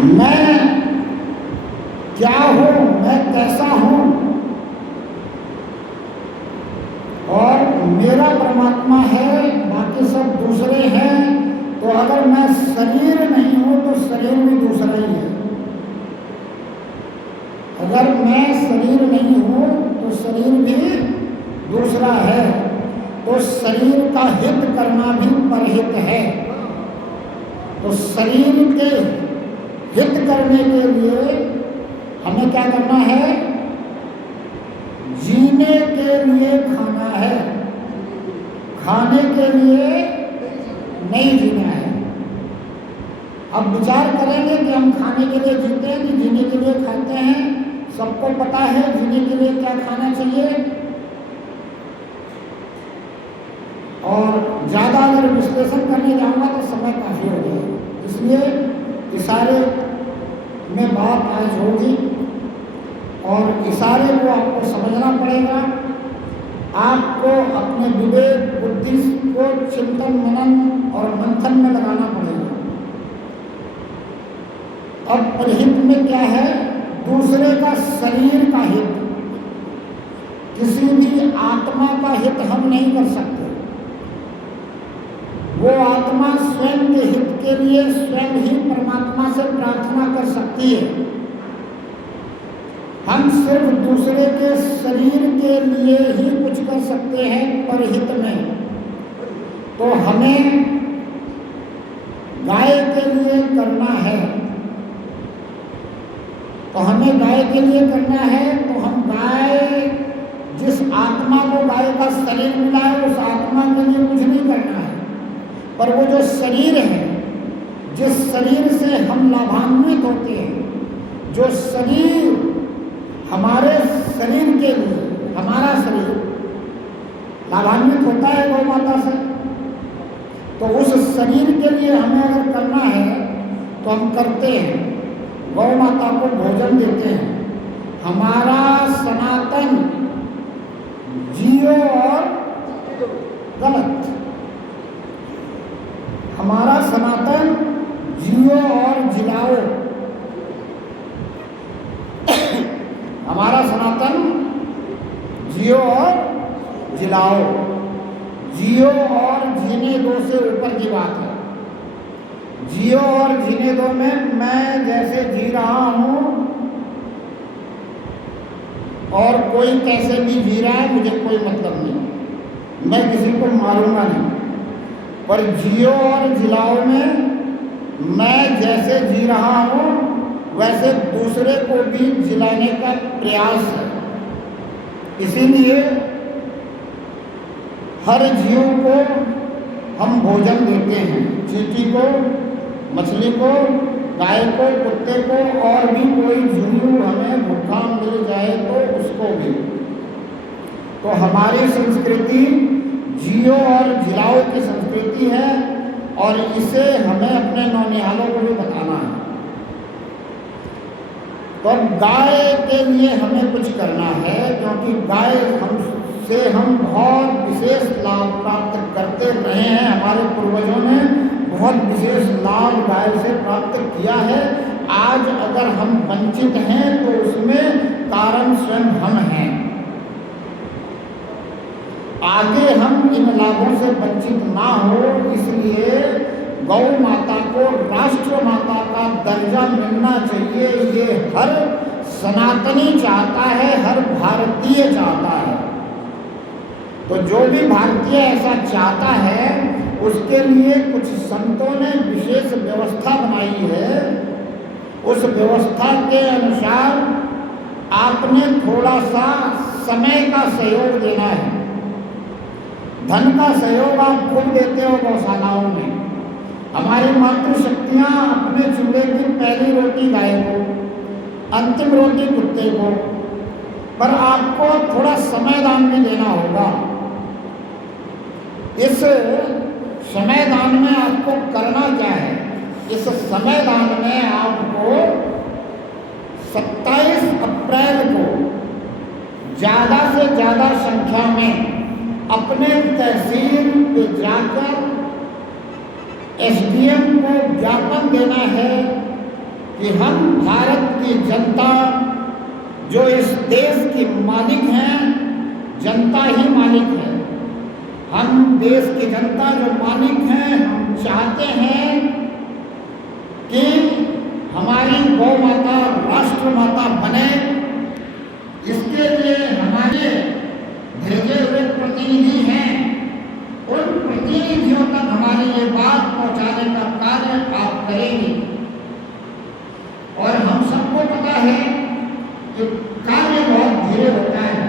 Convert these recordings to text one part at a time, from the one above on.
मैं क्या हूँ, मैं कैसा हूँ, और मेरा परमात्मा है, बाकी सब दूसरे हैं। तो अगर मैं शरीर नहीं हूँ तो शरीर भी दूसरा ही है। अगर मैं शरीर नहीं हूँ तो शरीर भी दूसरा है। तो शरीर का हित करना भी परहित है। तो शरीर के हित करने के लिए हमें क्या करना है? जीने के लिए खाना है, खाने के लिए नहीं जीना है। अब विचार करेंगे कि हम खाने के लिए जीते हैं कि जीने के लिए खाते हैं। सबको पता है जीने के लिए क्या खाना चाहिए, और ज़्यादा अगर विश्लेषण करने जाऊँगा तो समय काफ़ी हो जाएगा। इसलिए इशारे में बात आज होगी और इशारे को आपको समझना पड़ेगा। आपको अपने विवेक बुद्धि को चिंतन मनन और मंथन में लगाना पड़ेगा। अब परहित में क्या है? दूसरे का शरीर का हित, किसी भी आत्मा का हित हम नहीं कर सकते। वो आत्मा स्वयं के हित के लिए स्वयं ही परमात्मा से प्रार्थना कर सकती है। हम सिर्फ दूसरे के शरीर के लिए ही कुछ कर सकते हैं परहित में। तो हमें गाय के लिए करना है, तो हमें गाय के लिए करना है। तो हम गाय, जिस आत्मा को गाय का शरीर मिला है उस आत्मा के लिए कुछ नहीं करना है। पर वो जो शरीर है, जिस शरीर से हम लाभान्वित होते हैं, जो शरीर हमारे शरीर के लिए, हमारा शरीर लाभान्वित होता है गौ माता से, तो उस शरीर के लिए हमें अगर करना है तो हम करते हैं। गौ माता को भोजन देते हैं। हमारा सनातन जियो और गलत, हमारा सनातन जियो और जिलाओ, हमारा सनातन जियो और जिलाओ। जियो और जीने दो से ऊपर की बात है। जियो और जीने दो में मैं जैसे जी रहा हूँ और कोई कैसे भी जी रहा है मुझे कोई मतलब नहीं, मैं किसी को मारूंगा नहीं। पर जियो और जिलाओ में मैं जैसे जी रहा हूँ वैसे दूसरे को भी जिलाने का प्रयास है। इसीलिए हर जीव को हम भोजन देते हैं। चींटी को, मछली को, गाय को, कुत्ते को, और भी कोई जीव हमें भूखा मिल जाए तो उसको भी। तो हमारी संस्कृति जियो और जिलाओ की संस्कृति है और इसे हमें अपने नौनिहालों को भी बताना है। तो गाय के लिए हमें कुछ करना है, क्योंकि गाय हमसे हम बहुत विशेष लाभ प्राप्त करते रहे हैं। हमारे पूर्वजों ने बहुत विशेष लाभ गाय से प्राप्त किया है। आज अगर हम वंचित हैं तो उसमें कारण स्वयं हम हैं। आगे हम इन लाभों से वंचित ना हो, इसलिए गौ माता को राष्ट्र माता का दर्जा मिलना चाहिए। ये हर सनातनी चाहता है, हर भारतीय चाहता है। तो जो भी भारतीय ऐसा चाहता है उसके लिए कुछ संतों ने विशेष व्यवस्था बनाई है। उस व्यवस्था के अनुसार आपने थोड़ा सा समय का सहयोग देना है। धन का सहयोग आप खुद देते हो गौशालाओं में। हमारी मातृशक्तियाँ अपने चूल्हे की पहली रोटी गाय को, अंतिम रोटी कुत्ते को, पर आपको थोड़ा समय दान भी देना होगा। इस समय दान में आपको करना क्या है? इस समय दान में आपको 27 अप्रैल को ज़्यादा से ज़्यादा संख्या में अपने तहसील पे जाकर एसडीएम को ज्ञापन देना है कि हम भारत की जनता जो इस देश की मालिक हैं, जनता ही मालिक है, हम देश की जनता जो मालिक हैं, हम चाहते हैं कि हमारी गौ माता राष्ट्र माता बने। इसके लिए हमारे भेजे हुए प्रतिनिधि हैं, उन प्रतिनिधियों तक हमारी ये बात पहुंचाने का कार्य आप करेंगे। और हम सबको पता है कि कार्य बहुत धीरे होता है,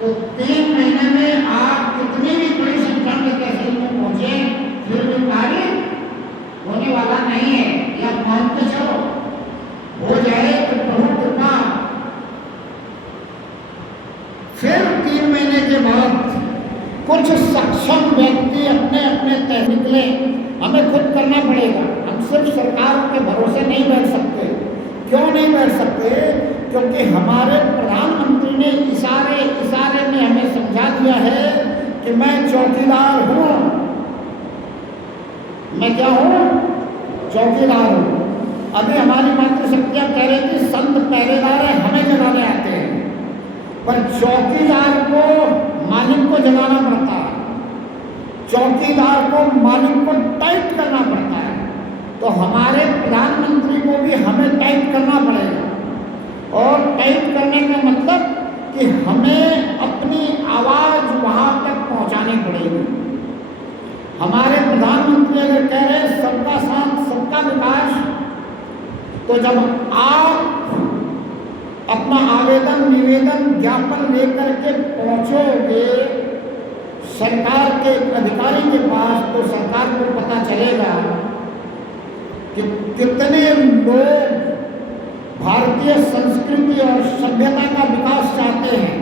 तो 3 महीने में आप कितनी भी बड़ी संख्या में तहसील में पहुंचे, फिर भी कार्य होने वाला नहीं है। या मानते चलो हो जाए तो प्रभु कृपा। फिर 3 महीने के बाद कुछ सक्षम व्यक्ति अपने अपने तय निकले, हमें खुद करना पड़ेगा। हम सिर्फ सरकार के भरोसे नहीं बैठ सकते। क्यों नहीं बैठ सकते? क्योंकि हमारे प्रधानमंत्री ने इशारे में हमें समझा दिया है कि मैं चौकीदार हूँ। मैं क्या हूँ? चौकीदार हूँ। अभी हमारी मातृशक्तियाँ कह रही थी संत पहरेदार है, हमें जगाने आते हैं, पर चौकीदार को मालिक को जगाना पड़ता है, चौकीदार को मालिक को टाइट करना पड़ता है। तो हमारे प्रधानमंत्री को भी हमें टाइट करना पड़ेगा। और टाइट करने का मतलब कि हमें अपनी आवाज़ वहाँ तक पहुँचानी पड़ेगी। हमारे प्रधानमंत्री अगर कह रहे हैं सबका साथ सबका विकास, तो जब आप अपना आवेदन निवेदन ज्ञापन लेकर के पहुँचोगे सरकार के अधिकारी के पास, तो सरकार को पता चलेगा कि कितने लोग भारतीय संस्कृति और सभ्यता का विकास चाहते हैं,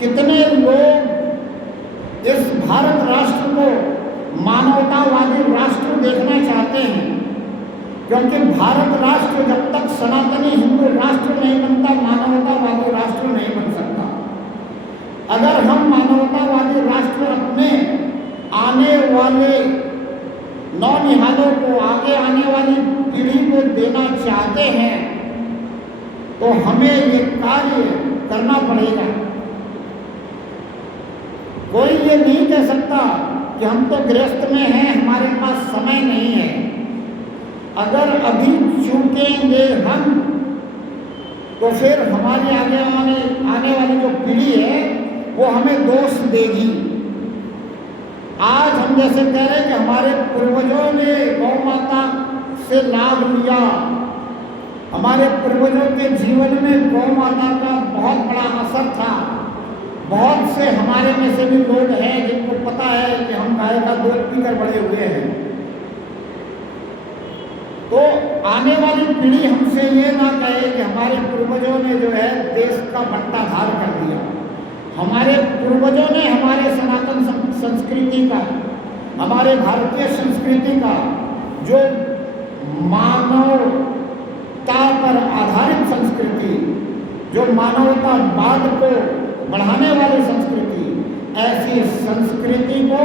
कितने लोग इस भारत राष्ट्र को मानवतावादी राष्ट्र देखना चाहते हैं। क्योंकि भारत राष्ट्र जब तक सनातनी हिंदू राष्ट्र नहीं बनता, मानवतावादी राष्ट्र नहीं बन सकता। अगर हम मानवतावादी राष्ट्र अपने आने वाले नौनिहालों को, आगे आने वाली पीढ़ी को देना चाहते हैं, तो हमें ये कार्य करना पड़ेगा। कोई ये नहीं कह सकता कि हम तो गृहस्थ में हैं, हमारे पास समय नहीं है। अगर अभी चूकेंगे हम, तो फिर हमारे आने वाली जो पीढ़ी है वो हमें दोष देगी। आज हम जैसे कह रहे हैं कि हमारे पूर्वजों ने गौ माता से लाभ लिया, हमारे पूर्वजों के जीवन में गौ माता का बहुत बड़ा असर था। बहुत से हमारे में से भी लोग हैं जिनको पता है कि हम गाय का दूध पीकर बड़े हुए हैं। तो आने वाली पीढ़ी हमसे ये ना कहे कि हमारे पूर्वजों ने जो है देश का बंटाधार कर दिया। हमारे पूर्वजों ने हमारे सनातन संस्कृति का, हमारे भारतीय संस्कृति का, जो मानवता पर आधारित संस्कृति, जो मानवतावाद को बढ़ाने वाली संस्कृति, ऐसी संस्कृति को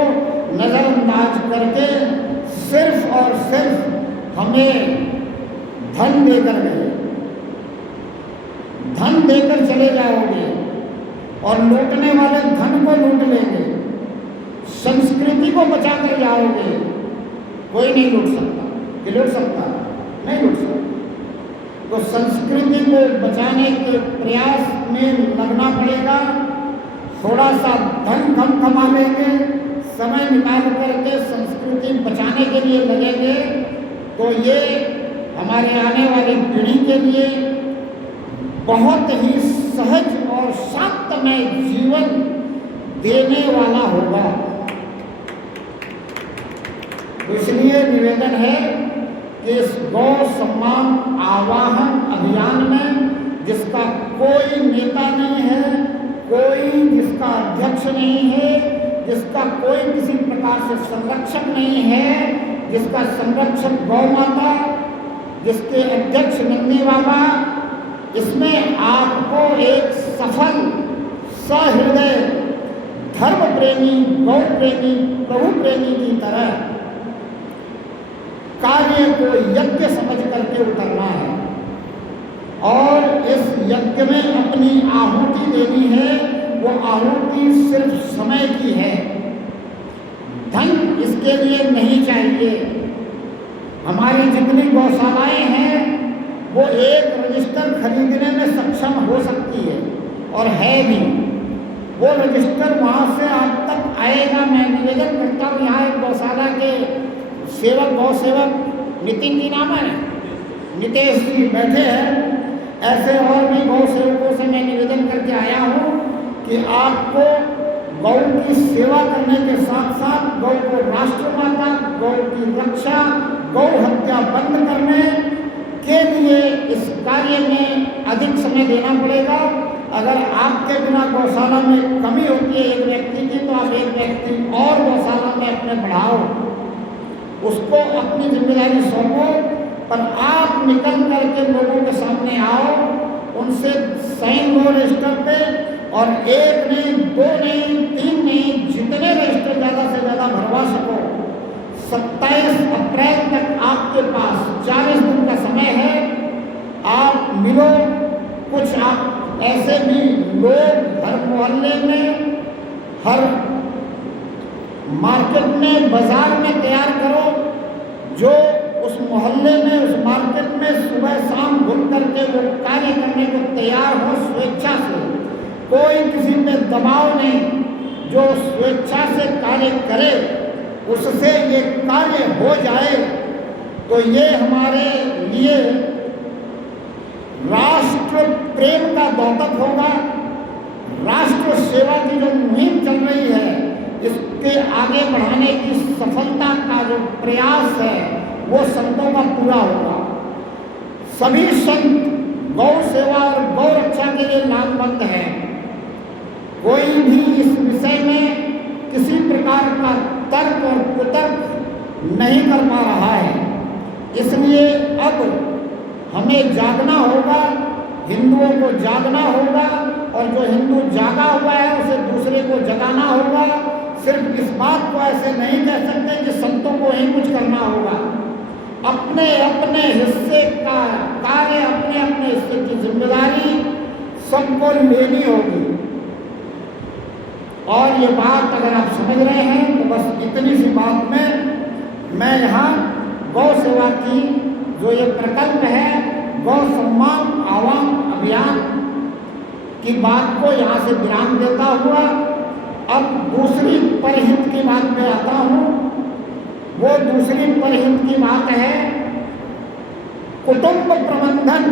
नज़रअंदाज करके सिर्फ और सिर्फ हमें धन देकर गए, धन देकर चले जाओगे और लूटने वाले धन को लूट लेंगे, संस्कृति को बचा कर जाओगे। कोई नहीं लूट सकता। कि लूट सकता? नहीं लूट सकता। तो संस्कृति को बचाने के प्रयास में लगना पड़ेगा। थोड़ा सा धन कम कमा लेंगे, समय निकाल करके संस्कृति बचाने के लिए लगेंगे, तो ये हमारे आने वाली पीढ़ी के लिए बहुत ही सहज और शांतमय जीवन देने वाला होगा। इसलिए निवेदन है कि इस गौ सम्मान आवाहन अभियान में जिसका कोई नेता नहीं है, कोई जिसका अध्यक्ष नहीं है, जिसका कोई किसी प्रकार से संरक्षक नहीं है, जिसका संरक्षक गौ माता, जिसके अध्यक्ष नंदी बाबा, इसमें आपको एक सफल सहृदय धर्म प्रेमी, गौ प्रेमी, प्रभु प्रेमी की तरह कार्य को यज्ञ समझ करके उतरना है और इस यज्ञ में अपनी आहुति देनी है। वो आहुति सिर्फ समय की है, धन इसके लिए नहीं चाहिए। हमारी जितनी गौशालाएं हैं वो एक रजिस्टर खरीदने में सक्षम हो सकती है और है भी। वो रजिस्टर वहाँ से आप तक आएगा। मैं निवेदन करता हूँ, यहाँ एक गौशाला के सेवक गौ सेवक नितिन जी नाम है, नितेश जी बैठे हैं। ऐसे और भी गौ सेवकों से मैं निवेदन करके आया हूँ कि आपको गौ की सेवा करने के साथ साथ गौ को राष्ट्रमाता, गौ की रक्षा, गौ हत्या बंद करने के लिए इस कार्य में अधिक समय देना पड़ेगा। अगर आपके बिना गौशाला में कमी होती है एक व्यक्ति की, तो आप एक व्यक्ति और गौशाला में अपने बढ़ाओ, उसको अपनी जिम्मेदारी सौंपो। पर आप निकल करके लोगों के सामने आओ, उनसे साइन लो रजिस्टर पे, और एक नहीं, दो नहीं, तीन नहीं, जितने रजिस्टर ज़्यादा से ज़्यादा भरवा सको। 27 अप्रैल तक आपके पास 40 दिन का समय है। आप मिलो। कुछ आप ऐसे भी लोग हर मोहल्ले में, हर मार्केट में, बाजार में तैयार करो, जो उस मोहल्ले में, उस मार्केट में सुबह शाम घूम करके वो कार्य करने को तैयार हो स्वेच्छा से। कोई किसी पे दबाव नहीं, जो स्वेच्छा से कार्य करे उससे ये कार्य हो जाए तो ये हमारे लिए राष्ट्र प्रेम का द्योतक होगा। राष्ट्र सेवा की जो मुहिम चल रही है, इसके आगे बढ़ाने की सफलता का जो प्रयास है वो संतों का पूरा होगा। सभी संत गौ सेवा और गौ रक्षा के लिए लामबंद है। कोई भी इस विषय में किसी प्रकार का तर्क और कुतर्क नहीं कर पा रहा है। इसलिए अब हमें जागना होगा, हिंदुओं को जागना होगा, और जो हिंदू जागा हुआ है उसे दूसरे को जगाना होगा। सिर्फ इस बात को ऐसे नहीं कह सकते कि संतों को ही कुछ करना होगा। अपने अपने हिस्से का कार्य, अपने अपने हिस्से की जिम्मेदारी सबको लेनी होगी। और ये बात अगर आप समझ रहे हैं तो बस इतनी सी बात में मैं यहाँ गौ सेवा की जो ये प्रकल्प है, गौ सम्मान आवाम अभियान की बात को यहाँ से विराम देता हुआ अब दूसरी परहित की बात पे आता हूँ। वो दूसरी परहित की बात है कुटुंब प्रबंधन।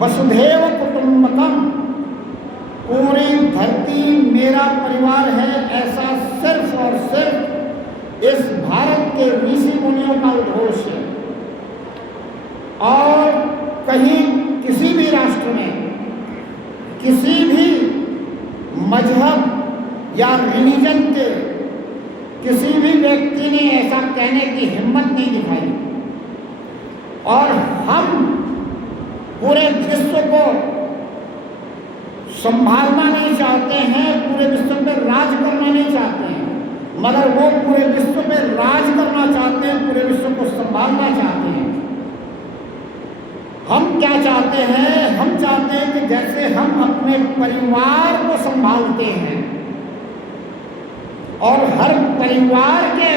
वसुधैव कुटुंबकम, पूरी धरती मेरा परिवार है, ऐसा सिर्फ और सिर्फ इस भारत के ऋषि मुनियों का उद्घोष है। और कहीं किसी भी राष्ट्र में किसी भी मजहब या रिलीजन के किसी भी व्यक्ति ने ऐसा कहने की हिम्मत नहीं दिखाई। और हम पूरे विश्व को संभालना नहीं चाहते हैं, पूरे विश्व पर राज करना नहीं चाहते हैं, मगर वो पूरे विश्व पर राज करना चाहते हैं, पूरे विश्व को संभालना चाहते हैं। हम क्या चाहते हैं? हम चाहते हैं कि जैसे हम अपने परिवार को संभालते हैं और हर परिवार के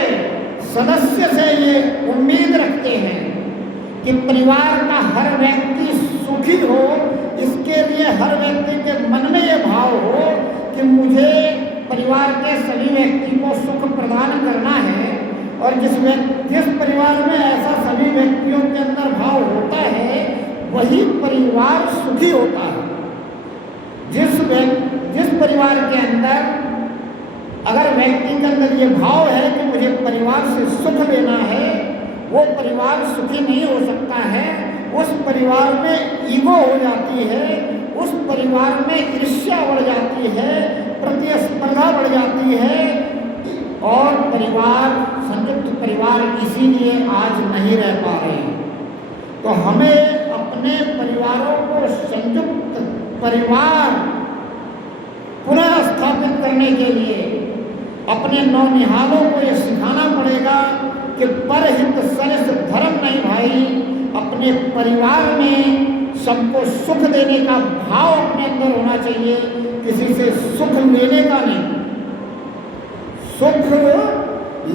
सदस्य से ये उम्मीद रखते हैं कि परिवार का हर व्यक्ति सुखी हो, इसके लिए हर व्यक्ति के मन में ये भाव हो कि मुझे परिवार के सभी व्यक्ति को सुख प्रदान करना है। और जिस परिवार में ऐसा सभी व्यक्तियों के अंदर भाव होता है वही परिवार सुखी होता है। जिस परिवार के अंदर अगर व्यक्ति के अंदर ये भाव है कि मुझे परिवार से सुख लेना है, वो परिवार सुखी नहीं हो सकता है। उस परिवार में ईगो हो जाती है, उस परिवार में ईर्ष्या बढ़ जाती है, प्रतिस्पर्धा बढ़ जाती है, और परिवार, संयुक्त परिवार इसीलिए आज नहीं रह पा रहे हैं। तो हमें अपने परिवारों को संयुक्त परिवार पुनः स्थापित करने के लिए अपने नौनिहालों को ये सिखाना पड़ेगा कि परहित सरिस धर्म नहीं भाई, अपने परिवार में सबको सुख देने का भाव अपने अंदर होना चाहिए, किसी से सुख लेने का नहीं। सुख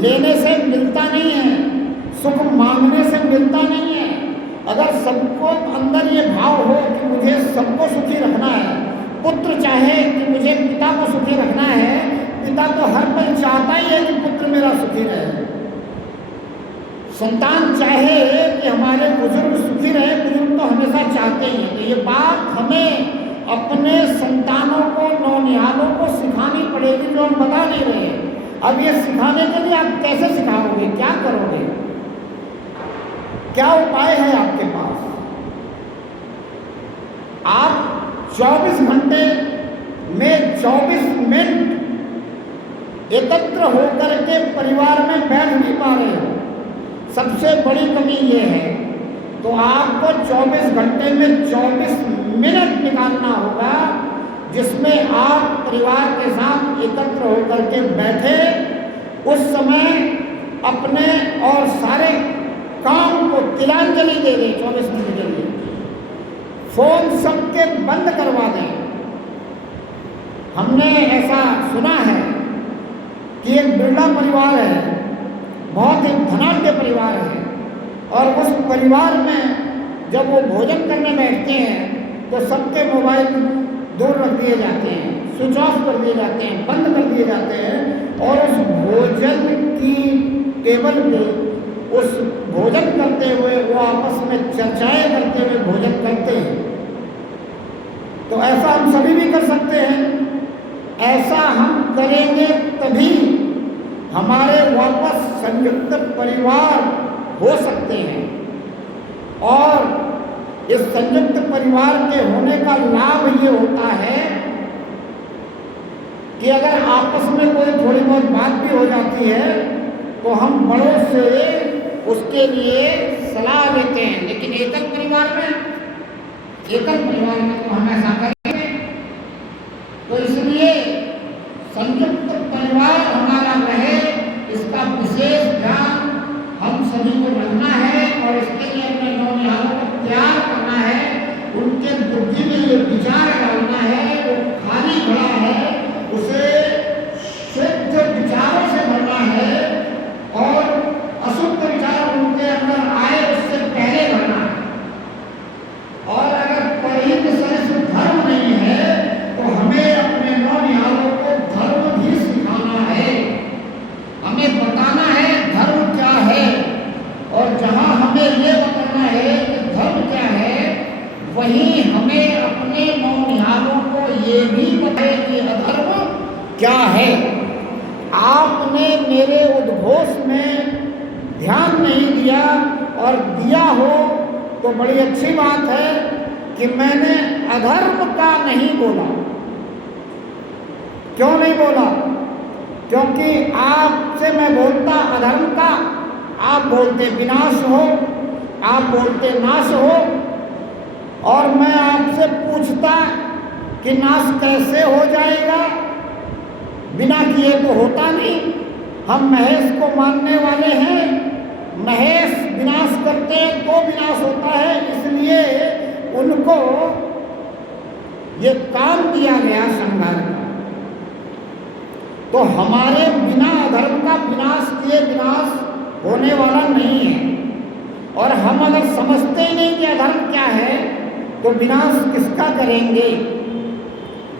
लेने से मिलता नहीं है, सुख मांगने से मिलता नहीं है। अगर सबको अंदर ये भाव हो कि मुझे सबको सुखी रखना है, पुत्र चाहे कि मुझे पिता को सुखी रखना है, पिता तो हर पल चाहता ही है कि पुत्र मेरा सुखी रहे। संतान चाहे कि हमारे बुजुर्ग सुखी रहे, बुजुर्ग तो हमेशा चाहते ही हैं। तो ये बात हमें अपने संतानों को, नौनिहालों को सिखानी पड़ेगी, जो हम बता नहीं रहे। अब ये सिखाने के लिए आप कैसे सिखाओगे, क्या करोगे, क्या उपाय है आपके पास? आप 24 घंटे में 24 मिनट एकत्र होकर के परिवार में बैठ नहीं पा रहे हो, सबसे बड़ी कमी ये है। तो आपको 24 घंटे में 24 मिनट निकालना होगा, जिसमें आप परिवार के साथ एकत्र होकर के बैठे, उस समय अपने और सारे काम को तिलांजलि दे दें। 24 मिनट के लिए फोन सबके बंद करवा दें। हमने ऐसा सुना है कि एक बिरला परिवार है, बहुत ही धनाढ्य परिवार है, और उस परिवार में जब वो भोजन करने बैठते हैं तो सबके मोबाइल दूर रख दिए जाते हैं, स्विच ऑफ कर दिए जाते हैं, बंद कर दिए जाते हैं, और उस भोजन की टेबल पे उस भोजन करते हुए वो आपस में चर्चाएं करते हुए भोजन करते हैं। तो ऐसा हम सभी भी कर सकते हैं। ऐसा हम करेंगे तभी हमारे वापस संयुक्त परिवार हो सकते हैं, और इस संयुक्त परिवार के होने का लाभ ये होता है कि अगर आपस में कोई थोड़ी बहुत बात भी हो जाती है तो हम बड़ों से उसके लिए सलाह लेते हैं। लेकिन एकल परिवार में तो हम ऐसा करेंगे। तो इसलिए संयुक्त परिवार हमारा रहे, इसका विशेष ध्यान हम सभी को रखना है, और इसके लिए अपने नौनिहालों को तैयार करना है, उनके बुद्धि में ये विचार डालना है, वो खाली घड़ा है, उसे शुद्ध विचारों से भरना है, और अशुद्ध विचार उनके अंदर आए उससे पहले भरना है। और अगर परिहित सरिस धर्म नहीं है तो हमें अपने नौनिहालों को धर्म भी सिखाना है, हमें बताना है धर्म क्या है। और जहाँ हमें ये बताना है कि धर्म क्या है, वहीं हमें अपने नौनिहालों को ये भी बताए कि अधर्म क्या है। आपने मेरे उद्घोष में ध्यान नहीं दिया, और दिया हो तो बड़ी अच्छी बात है कि मैंने अधर्म का नहीं बोला। क्यों नहीं बोला? क्योंकि आपसे मैं बोलता अधर्म का, आप बोलते विनाश हो, आप बोलते नाश हो, और मैं आपसे पूछता कि नाश कैसे हो जाएगा, बिना किए तो होता नहीं। हम महेश को मानने वाले हैं, महेश विनाश करते हैं तो विनाश होता है, इसलिए उनको ये काम दिया गया संहार का। तो हमारे बिना अधर्म का विनाश किए विनाश होने वाला नहीं है। और हम अगर समझते ही नहीं कि अधर्म क्या है तो विनाश किसका करेंगे।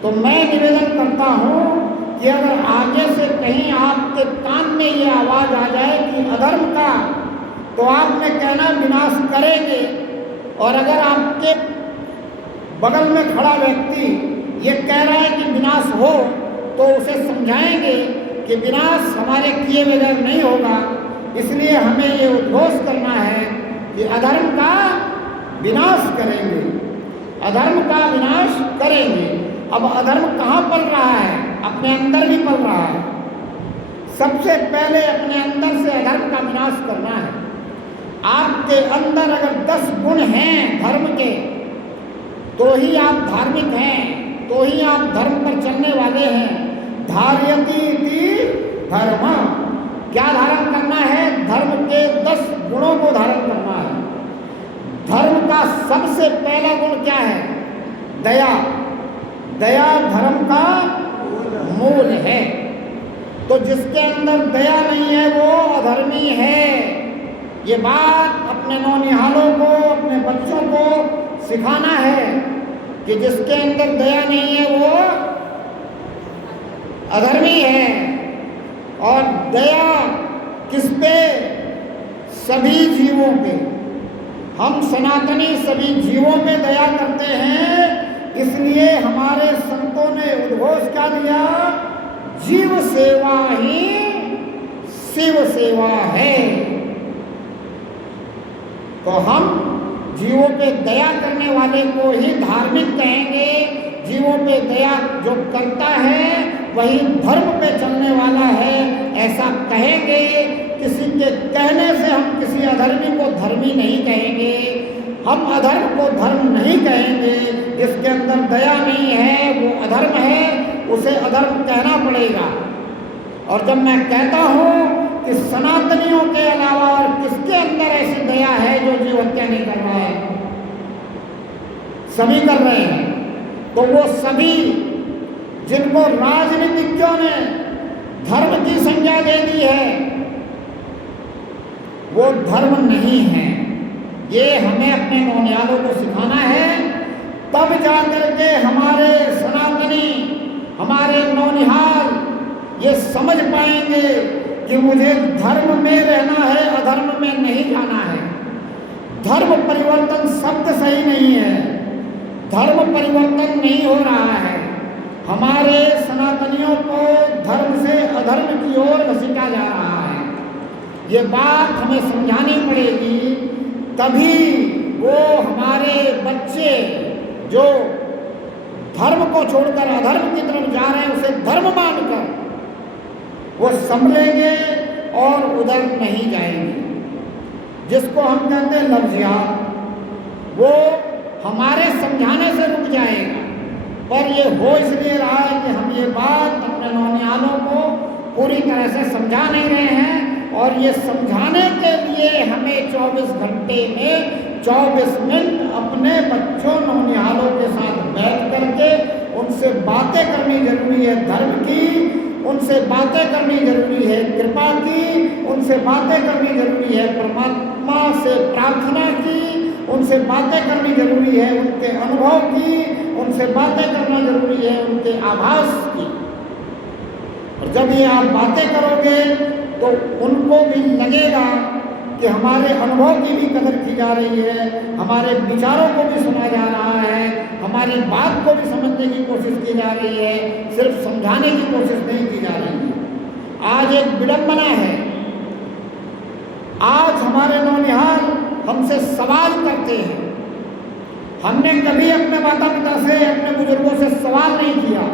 तो मैं निवेदन करता हूँ कि अगर आगे से कहीं आपके कान में ये आवाज़ आ जाए कि अधर्म का, तो आपने कहना विनाश करेंगे। और अगर आपके बगल में खड़ा व्यक्ति ये कह रहा है कि विनाश हो, तो उसे समझाएंगे कि विनाश हमारे किए बगैर नहीं होगा। इसलिए हमें ये उद्घोष करना है कि अधर्म का विनाश करेंगे, अधर्म का विनाश करेंगे। अब अधर्म कहाँ पल रहा है? अपने अंदर भी पल रहा है। सबसे पहले अपने अंदर से अधर्म का विनाश करना है। आपके अंदर अगर 10 गुण हैं धर्म के, तो ही आप धार्मिक हैं, तो ही आप धर्म पर चलने वाले हैं। धार्यति इति धर्म। क्या धारण करना है? धर्म के 10 गुणों को धारण करना है। धर्म का सबसे पहला गुण क्या है? दया। दया धर्म का मूल है। तो जिसके अंदर दया नहीं है वो अधर्मी है। ये बात अपने नौनिहालों को, अपने बच्चों को सिखाना है कि जिसके अंदर दया नहीं है वो अधर्मी है। और दया किस पे? सभी जीवों पे। हम सनातनी सभी जीवों पे दया करते हैं, इसलिए हमारे संतों ने उद्घोष क्या दिया? जीव सेवा ही शिव सेवा है। तो हम जीवों पे दया करने वाले को ही धार्मिक कहेंगे। जीवों पे दया जो करता है वही धर्म पे चलने वाला है, ऐसा कहेंगे। किसी के कहने से हम किसी अधर्मी को धर्मी नहीं कहेंगे, हम अधर्म को धर्म नहीं कहेंगे। जिसके अंदर दया नहीं है वो अधर्म है, उसे अधर्म कहना पड़ेगा। और जब मैं कहता हूँ कि सनातनियों के अलावा और किसके अंदर ऐसी दया है जो जीव हत्या नहीं कर रहा है? सभी कर रहे हैं। तो वो सभी जिनको राजनीतिज्ञों ने धर्म की संज्ञा दे दी है वो धर्म नहीं है। ये हमें अपने नौनिहालों को सिखाना है, तब जाकर के हमारे सनातनी, हमारे नौनिहाल ये समझ पाएंगे कि मुझे धर्म में रहना है, अधर्म में नहीं जाना है। धर्म परिवर्तन शब्द सही नहीं है, धर्म परिवर्तन नहीं हो रहा है। हमारे सनातनियों को धर्म से अधर्म की ओर घसीटा जा रहा है। ये बात हमें समझानी पड़ेगी, तभी वो हमारे बच्चे जो धर्म को छोड़कर अधर्म की तरफ जा रहे हैं उसे धर्म मानकर वो संभलेंगे और उधर नहीं जाएंगे। जिसको हम कहते हैं लफ्ज़ियात, वो हमारे समझाने से रुक जाएगा। पर ये हो इसलिए रहा है कि हम ये बात अपने नौनिहालों को पूरी तरह से समझा नहीं रहे हैं। और ये समझाने के लिए हमें 24 घंटे में 24 मिनट अपने बच्चों नौनिहालों के साथ बैठ करके उनसे बातें करनी जरूरी है धर्म की, उनसे बातें करनी जरूरी है कृपा की, उनसे बातें करनी जरूरी है परमात्मा से प्रार्थना की, उनसे बातें करनी जरूरी है उनके अनुभव की, उनसे बातें करना जरूरी है उनके आभास की। और जब ये आप बातें करोगे तो उनको भी लगेगा कि हमारे अनुभव की भी कदर की जा रही है, हमारे विचारों को भी सुना जा रहा है, हमारी बात को भी समझने की कोशिश की जा रही है, सिर्फ समझाने की कोशिश नहीं की जा रही है। आज एक विडंबना है, आज हमारे नौनिहाल हमसे सवाल करते हैं। हमने कभी अपने माता पिता से, अपने बुजुर्गों से सवाल नहीं किया।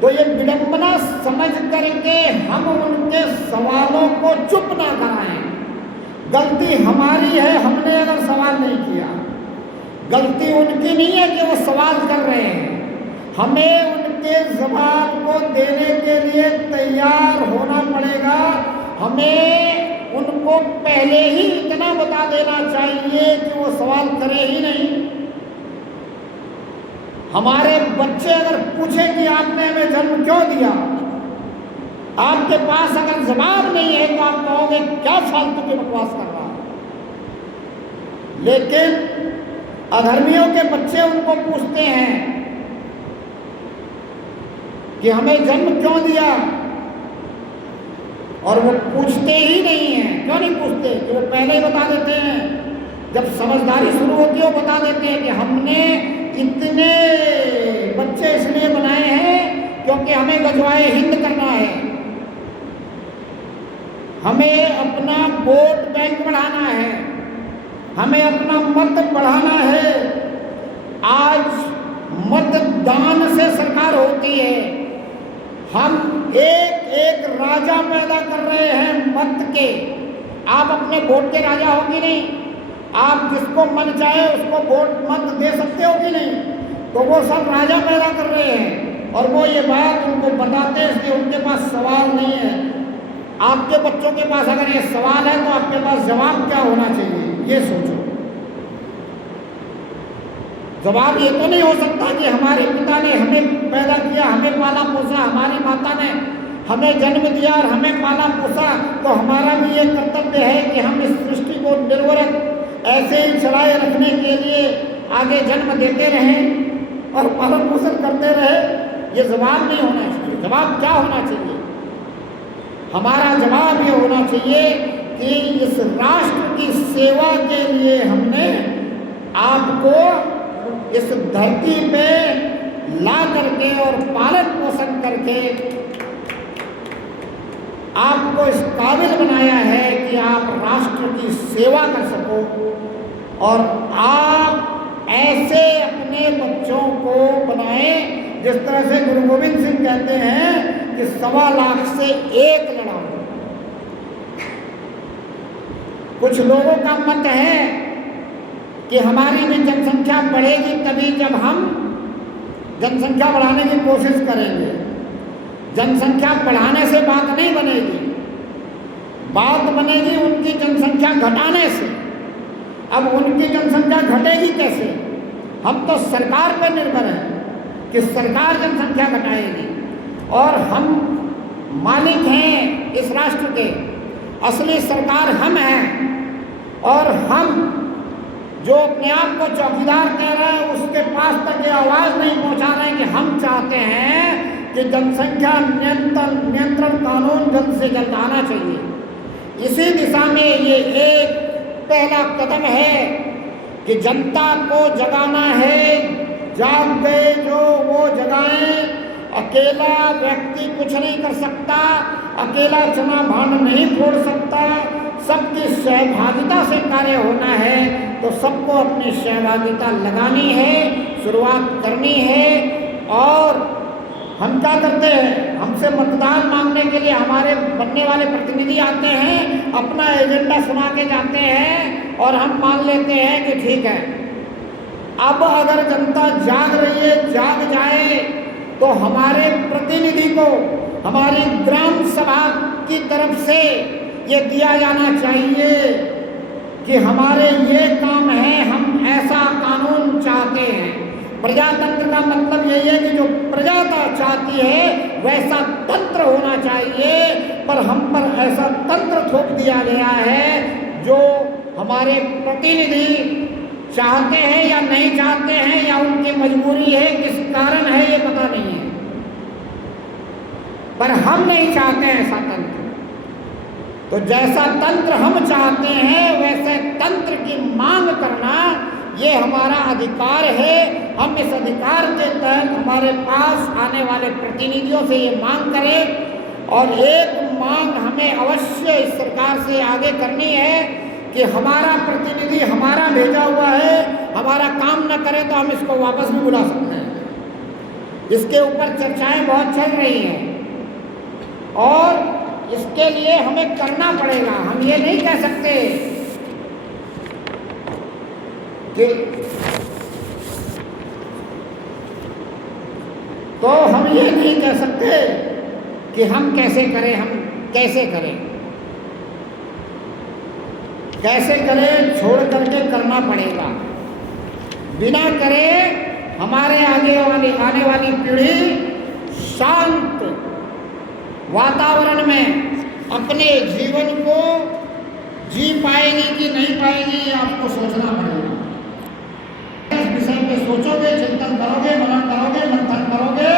तो ये विडंबना समझ करके हम उनके सवालों को चुप ना कराएं। गलती हमारी है, हमने अगर सवाल नहीं किया। गलती उनकी नहीं है कि वो सवाल कर रहे हैं। हमें उनके जवाब को देने के लिए तैयार होना पड़ेगा। हमें उनको पहले ही इतना बता देना चाहिए कि वो सवाल करे ही नहीं। हमारे बच्चे अगर पूछें कि आपने हमें जन्म क्यों दिया, आपके पास अगर जवाब नहीं है तो आप कहोगे क्या फालतू की बकवास कर रहा है। लेकिन अधर्मियों के बच्चे उनको पूछते हैं कि हमें जन्म क्यों दिया, और वो पूछते ही नहीं हैं। क्यों नहीं पूछते? कि वो पहले ही बता देते हैं। जब समझदारी शुरू होती है वो बता देते हैं कि हमने इतने बच्चे इसलिए बनाए हैं क्योंकि हमें गजवाए हिंद करना है, हमें अपना वोट बैंक बढ़ाना है, हमें अपना मत बढ़ाना है। आज मतदान से सरकार होती है। हम एक एक राजा पैदा कर रहे हैं मत के। आप अपने वोट के राजा हो कि नहीं? आप जिसको मन चाहे उसको वोट मत दे सकते हो कि नहीं? तो वो सब राजा पैदा कर रहे हैं और वो ये बात उनको बताते हैं, इसलिए उनके पास सवाल नहीं है। आपके बच्चों के पास अगर ये सवाल है तो आपके पास जवाब क्या होना चाहिए, ये सोचो। जवाब ये तो नहीं हो सकता कि हमारे पिता ने हमें पैदा किया, हमें पाला पोसा, हमारी माता ने हमें जन्म दिया और हमें पाला पोसा, तो हमारा भी ये कर्तव्य है कि हम इस सृष्टि को निर्वरत ऐसे ही चलाए रखने के लिए आगे जन्म देते रहें और पालन पोषण करते रहे। ये जवाब नहीं होना चाहिए। जवाब क्या होना चाहिए? हमारा जवाब ये होना चाहिए कि इस राष्ट्र की सेवा के लिए हमने आपको इस धरती पे ला करके और पालन पोषण करके आपको इस काबिल बनाया है कि आप राष्ट्र की सेवा कर सको और आप ऐसे अपने बच्चों को बनाएं जिस तरह से गुरु गोविंद सिंह कहते हैं कि 1.25 लाख से 1 लड़ाओ। कुछ लोगों का मत है कि हमारी भी जनसंख्या बढ़ेगी तभी जब हम जनसंख्या बढ़ाने की कोशिश करेंगे। जनसंख्या बढ़ाने से बात नहीं बनेगी, बात बनेगी उनकी जनसंख्या घटाने से। अब उनकी जनसंख्या घटेगी कैसे? हम तो सरकार पर निर्भर हैं कि सरकार जनसंख्या घटाएगी और हम मालिक हैं इस राष्ट्र के। असली सरकार हम हैं और हम जो अपने आप को चौकीदार कह रहे हैं उसके पास तक ये आवाज़ नहीं पहुंचा रहे हैं कि हम चाहते हैं कि जनसंख्या नियंत्रण कानून जल्द से जल्द आना चाहिए। इसी दिशा में ये एक पहला कदम है कि जनता को जगाना है। जाग गए जो वो जगाएं। अकेला व्यक्ति कुछ नहीं कर सकता, अकेला चना भांड नहीं फोड़ सकता, सबकी सहभागिता से कार्य होना है। तो सबको अपनी सहभागिता लगानी है, शुरुआत करनी है। और हम क्या करते हैं? हमसे मतदान मांगने के लिए हमारे बनने वाले प्रतिनिधि आते हैं, अपना एजेंडा सुना के जाते हैं और हम मान लेते हैं कि ठीक है। अब अगर जनता जाग रही है, जाग जाए तो हमारे प्रतिनिधि को हमारी ग्राम सभा की तरफ से ये दिया जाना चाहिए कि हमारे ये काम है, हम ऐसा कानून चाहते हैं। प्रजातंत्र का मतलब यही है कि जो प्रजा चाहती है वैसा तंत्र होना चाहिए, पर हम पर ऐसा तंत्र थोप दिया गया है जो हमारे प्रतिनिधि चाहते हैं या नहीं चाहते हैं या उनकी मजबूरी है, किस कारण है ये पता नहीं है, पर हम नहीं चाहते हैं ऐसा तंत्र। तो जैसा तंत्र हम चाहते हैं वैसे तंत्र की मांग करना ये हमारा अधिकार है। हम इस अधिकार के तहत हमारे पास आने वाले प्रतिनिधियों से ये मांग करें। और एक मांग हमें अवश्य इस सरकार से आगे करनी है कि हमारा प्रतिनिधि हमारा भेजा हुआ है, हमारा काम न करे तो हम इसको वापस भी बुला सकते हैं। इसके ऊपर चर्चाएं बहुत चल रही हैं और इसके लिए हमें करना पड़ेगा। हम ये नहीं कह सकते कि तो हम ये नहीं कह सकते कि हम कैसे करें, हम कैसे करें, कैसे करें, छोड़ करके करना पड़ेगा। बिना करे हमारे आने वाली पीढ़ी शांत वातावरण में अपने जीवन को जी पाएगी कि नहीं पाएगी, आपको सोचना पड़ेगा। इस विषय पे सोचोगे, चिंतन करोगे, मनन करोगे, मंथन करोगे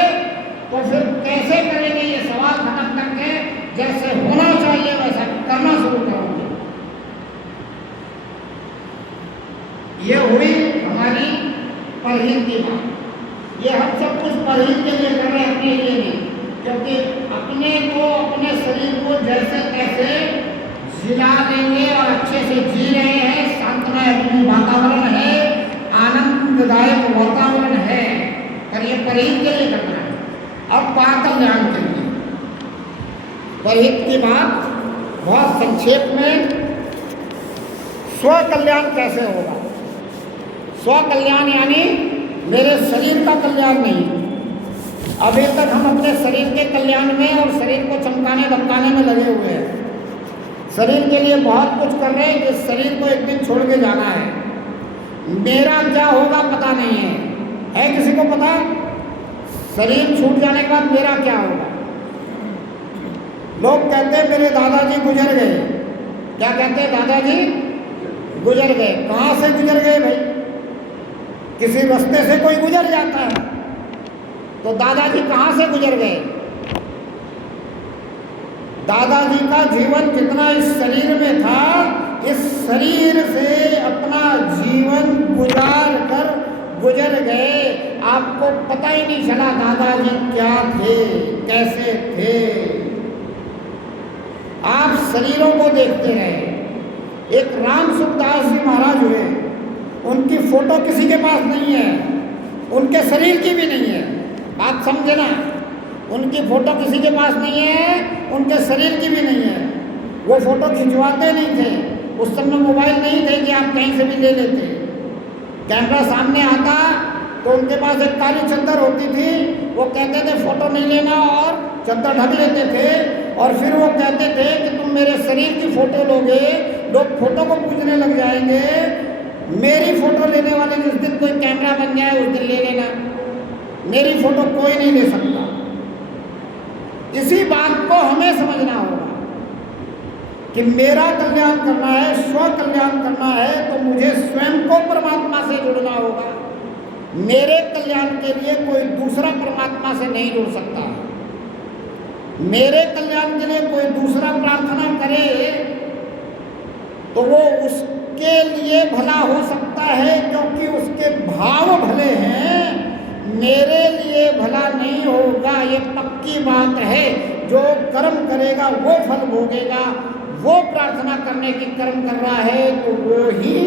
तो फिर कैसे करेंगे ये सवाल खत्म करके जैसे होना चाहिए वैसा करना शुरू करोगे। ये हुई हमारी परहित की बात। ये हम सब कुछ परहित के लिए कर रहे हैं, अपने लिए नहीं, क्योंकि अपने को, अपने शरीर को जैसे तैसे जिला देंगे और अच्छे से जी रहे हैं, शांतमय वातावरण है, आनंददायक वातावरण है, पर ये परहित के लिए करना है। अब बात कल्याण के लिए। परहित की बात बहुत संक्षेप में, स्व कल्याण कैसे होगा? स्व कल्याण यानी मेरे शरीर का कल्याण नहीं, अभी तक हम अपने शरीर के कल्याण में और शरीर को चमकाने धमकाने में लगे हुए हैं। शरीर के लिए बहुत कुछ कर रहे हैं कि शरीर को एक दिन छोड़ के जाना है। मेरा क्या होगा पता नहीं है किसी को पता? शरीर छूट जाने के बाद मेरा क्या होगा? लोग कहते हैं मेरे दादाजी गुजर गए। क्या कहते हैं? दादाजी गुजर गए। कहाँ से गुजर गए भाई? किसी रास्ते से कोई गुजर जाता है, तो दादाजी कहाँ से गुजर गए? दादाजी का जीवन जितना इस शरीर में था, इस शरीर से अपना जीवन गुजार कर गुजर गए। आपको पता ही नहीं चला दादाजी क्या थे, कैसे थे। आप शरीरों को देखते रहे। एक राम सुखदास जी महाराज हुए, उनकी फोटो किसी के पास नहीं है, उनके शरीर की भी नहीं है। बात समझे ना, उनकी फोटो किसी के पास नहीं है, उनके शरीर की भी नहीं है। वो फोटो खिंचवाते नहीं थे। उस समय मोबाइल नहीं थे कि आप कहीं से भी ले लेते। कैमरा सामने आता तो उनके पास एक काली चद्दर होती थी, वो कहते थे फोटो नहीं लेना और चद्दर ढक लेते थे। और फिर वो कहते थे कि तुम मेरे शरीर की फोटो लोगे, लोग फोटो को पूजने लग जाएंगे। मेरी फोटो लेने वाले जिस दिन कोई कैमरा बन जाए उस दिन ले लेना, मेरी फोटो कोई नहीं ले सकता। इसी बात को हमें समझना होगा कि मेरा कल्याण करना है, स्व कल्याण करना है, तो मुझे स्वयं को परमात्मा से जुड़ना होगा। मेरे कल्याण के लिए कोई दूसरा परमात्मा से नहीं जुड़ सकता। मेरे कल्याण के लिए कोई दूसरा प्रार्थना करे तो वो उसके लिए भला हो सकता है, क्योंकि उसके भाव भले हैं। मेरे लिए भला नहीं होगा, ये पक्की बात है। जो कर्म करेगा वो फल भोगेगा। वो प्रार्थना करने की कर्म कर रहा है तो वो ही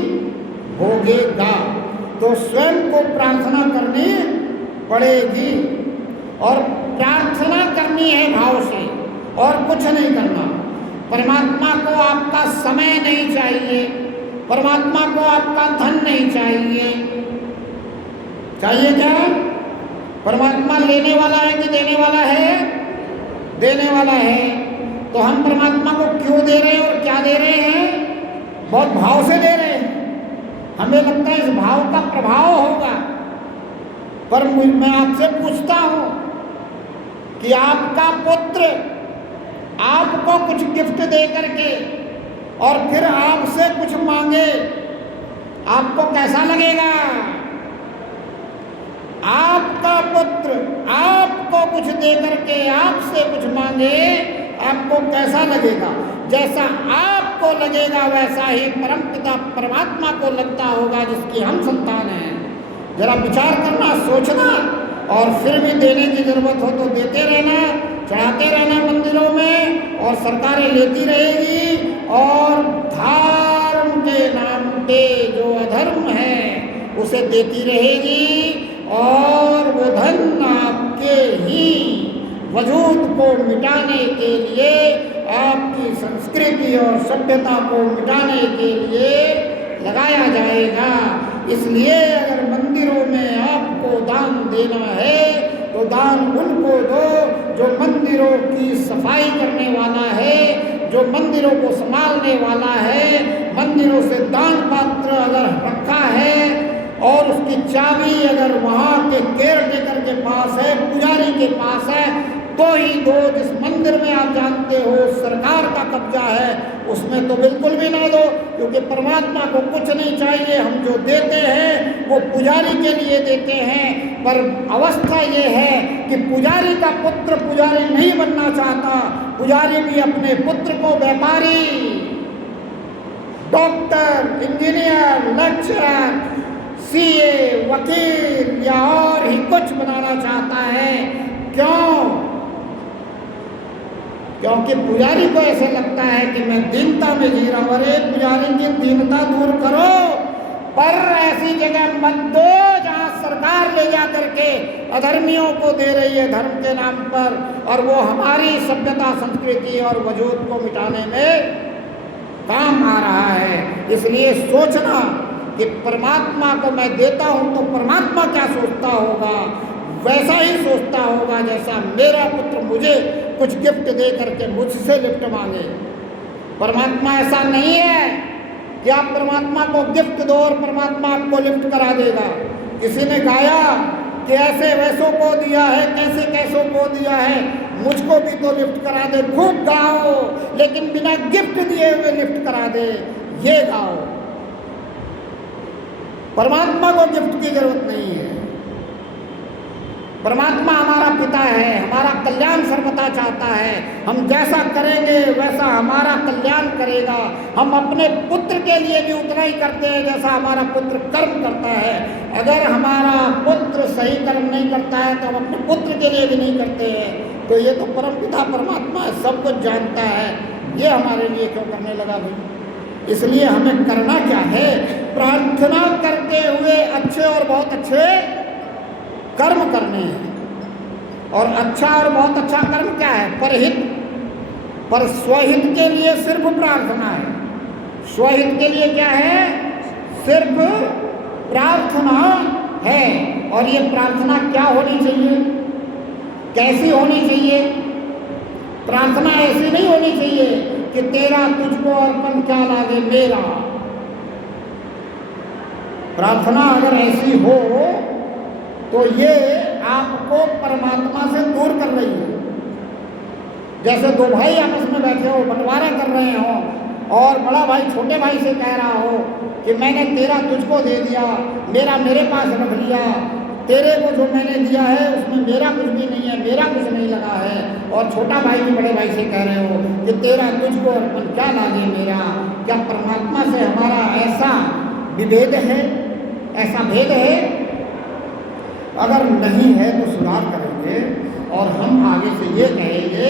भोगेगा। तो स्वयं को प्रार्थना करनी पड़ेगी, और प्रार्थना करनी है भाव से, और कुछ नहीं करना। परमात्मा को आपका समय नहीं चाहिए, परमात्मा को आपका धन नहीं चाहिए। चाहिए क्या? परमात्मा लेने वाला है कि देने वाला है? देने वाला है। तो हम परमात्मा को क्यों दे रहे हैं और क्या दे रहे हैं? बहुत भाव से दे रहे हैं। हमें लगता है इस भाव का प्रभाव होगा। पर मैं आपसे पूछता हूं कि आपका पुत्र आपको कुछ गिफ्ट दे करके और फिर आपसे कुछ मांगे, आपको कैसा लगेगा? आपका पुत्र आपको कुछ दे करके आपसे कुछ मांगे, आपको कैसा लगेगा? जैसा आपको लगेगा वैसा ही परमपिता परमात्मा को लगता होगा जिसकी हम संतान हैं। जरा विचार करना, सोचना, और फिर भी देने की जरूरत हो तो देते रहना, चढ़ाते रहना मंदिरों में, और सरकारें लेती रहेगी। और धर्म के नाम पे जो अधर्म है उसे देती रहेगी, और वो धन आपके ही वजूद को मिटाने के लिए, आपकी संस्कृति और सभ्यता को मिटाने के लिए लगाया जाएगा। इसलिए अगर मंदिरों में आपको दान देना है तो दान उनको दो जो मंदिरों की सफाई करने वाला है, जो मंदिरों को संभालने वाला है। मंदिरों से दान पात्र अगर रखा है और उसकी चाबी अगर वहाँ के केयर टेकर के पास है, पुजारी के पास है, तो ही दो। जिस मंदिर में आप जानते हो सरकार का कब्जा है, उसमें तो बिल्कुल भी ना दो, क्योंकि परमात्मा को कुछ नहीं चाहिए। हम जो देते हैं वो पुजारी के लिए देते हैं। पर अवस्था ये है कि पुजारी का पुत्र पुजारी नहीं बनना चाहता। पुजारी भी अपने पुत्र को व्यापारी, डॉक्टर, इंजीनियर, लेक्चरर, सीए, वकील या और ही कुछ बनाना चाहता है। क्यों? क्योंकि पुजारी को ऐसे लगता है कि मैं दीनता में जी रहा हूं। अरे पुजारी की दीनता दूर करो, पर ऐसी जगह मत दो जहां सरकार ले जा करके अधर्मियों को दे रही है धर्म के नाम पर, और वो हमारी सभ्यता, संस्कृति और वजूद को मिटाने में काम आ रहा है। इसलिए सोचना कि परमात्मा को मैं देता हूं तो परमात्मा क्या सोचता होगा, वैसा ही सोचता होगा जैसा मेरा पुत्र मुझे कुछ गिफ्ट दे करके मुझसे लिफ्ट मांगे। परमात्मा ऐसा नहीं है कि आप परमात्मा को गिफ्ट दो और परमात्मा आपको लिफ्ट करा देगा। किसी ने गाया कि ऐसे वैसों को दिया है, कैसे कैसों को दिया है, मुझको भी तो लिफ्ट करा दे। खूब गाओ, लेकिन बिना गिफ्ट दिए हुए लिफ्ट करा दे, ये गाओ। परमात्मा को गिफ्ट की जरूरत नहीं है। परमात्मा हमारा पिता है, हमारा कल्याण सर्वथा चाहता है। हम जैसा करेंगे वैसा हमारा कल्याण करेगा। हम अपने पुत्र के लिए भी उतना ही करते हैं जैसा हमारा पुत्र कर्म करता है। अगर हमारा पुत्र सही कर्म नहीं करता है तो हम अपने पुत्र के लिए भी नहीं करते हैं। तो ये तो परमपिता परमात्मा है, सब कुछ जानता है, ये हमारे लिए क्यों करने लगा भाई? इसलिए हमें करना क्या है? प्रार्थना करते हुए अच्छे और बहुत अच्छे कर्म करने हैं। और अच्छा और बहुत अच्छा कर्म क्या है? परहित। पर स्वहित के लिए सिर्फ प्रार्थना है। स्वहित के लिए क्या है? सिर्फ प्रार्थना है। और ये प्रार्थना क्या होनी चाहिए? कैसी होनी चाहिए? प्रार्थना ऐसी नहीं होनी चाहिए कि तेरा तुझको अर्पण क्या लागे मेरा। प्रार्थना अगर ऐसी हो तो ये आपको परमात्मा से दूर कर रही है। जैसे दो भाई आपस में बैठे हो, बंटवारा कर रहे हो और बड़ा भाई छोटे भाई से कह रहा हो कि मैंने तेरा तुझको दे दिया, मेरा मेरे पास रख लिया, तेरे को जो मैंने दिया है उसमें मेरा कुछ भी नहीं है, मेरा कुछ नहीं लगा है। और छोटा भाई भी बड़े भाई से कह रहे हो कि तेरा तुझको अर्पण क्या लागे मेरा। क्या परमात्मा से हमारा ऐसा विभेद है, ऐसा भेद है? अगर नहीं है तो सुधार करेंगे और हम आगे से ये कहेंगे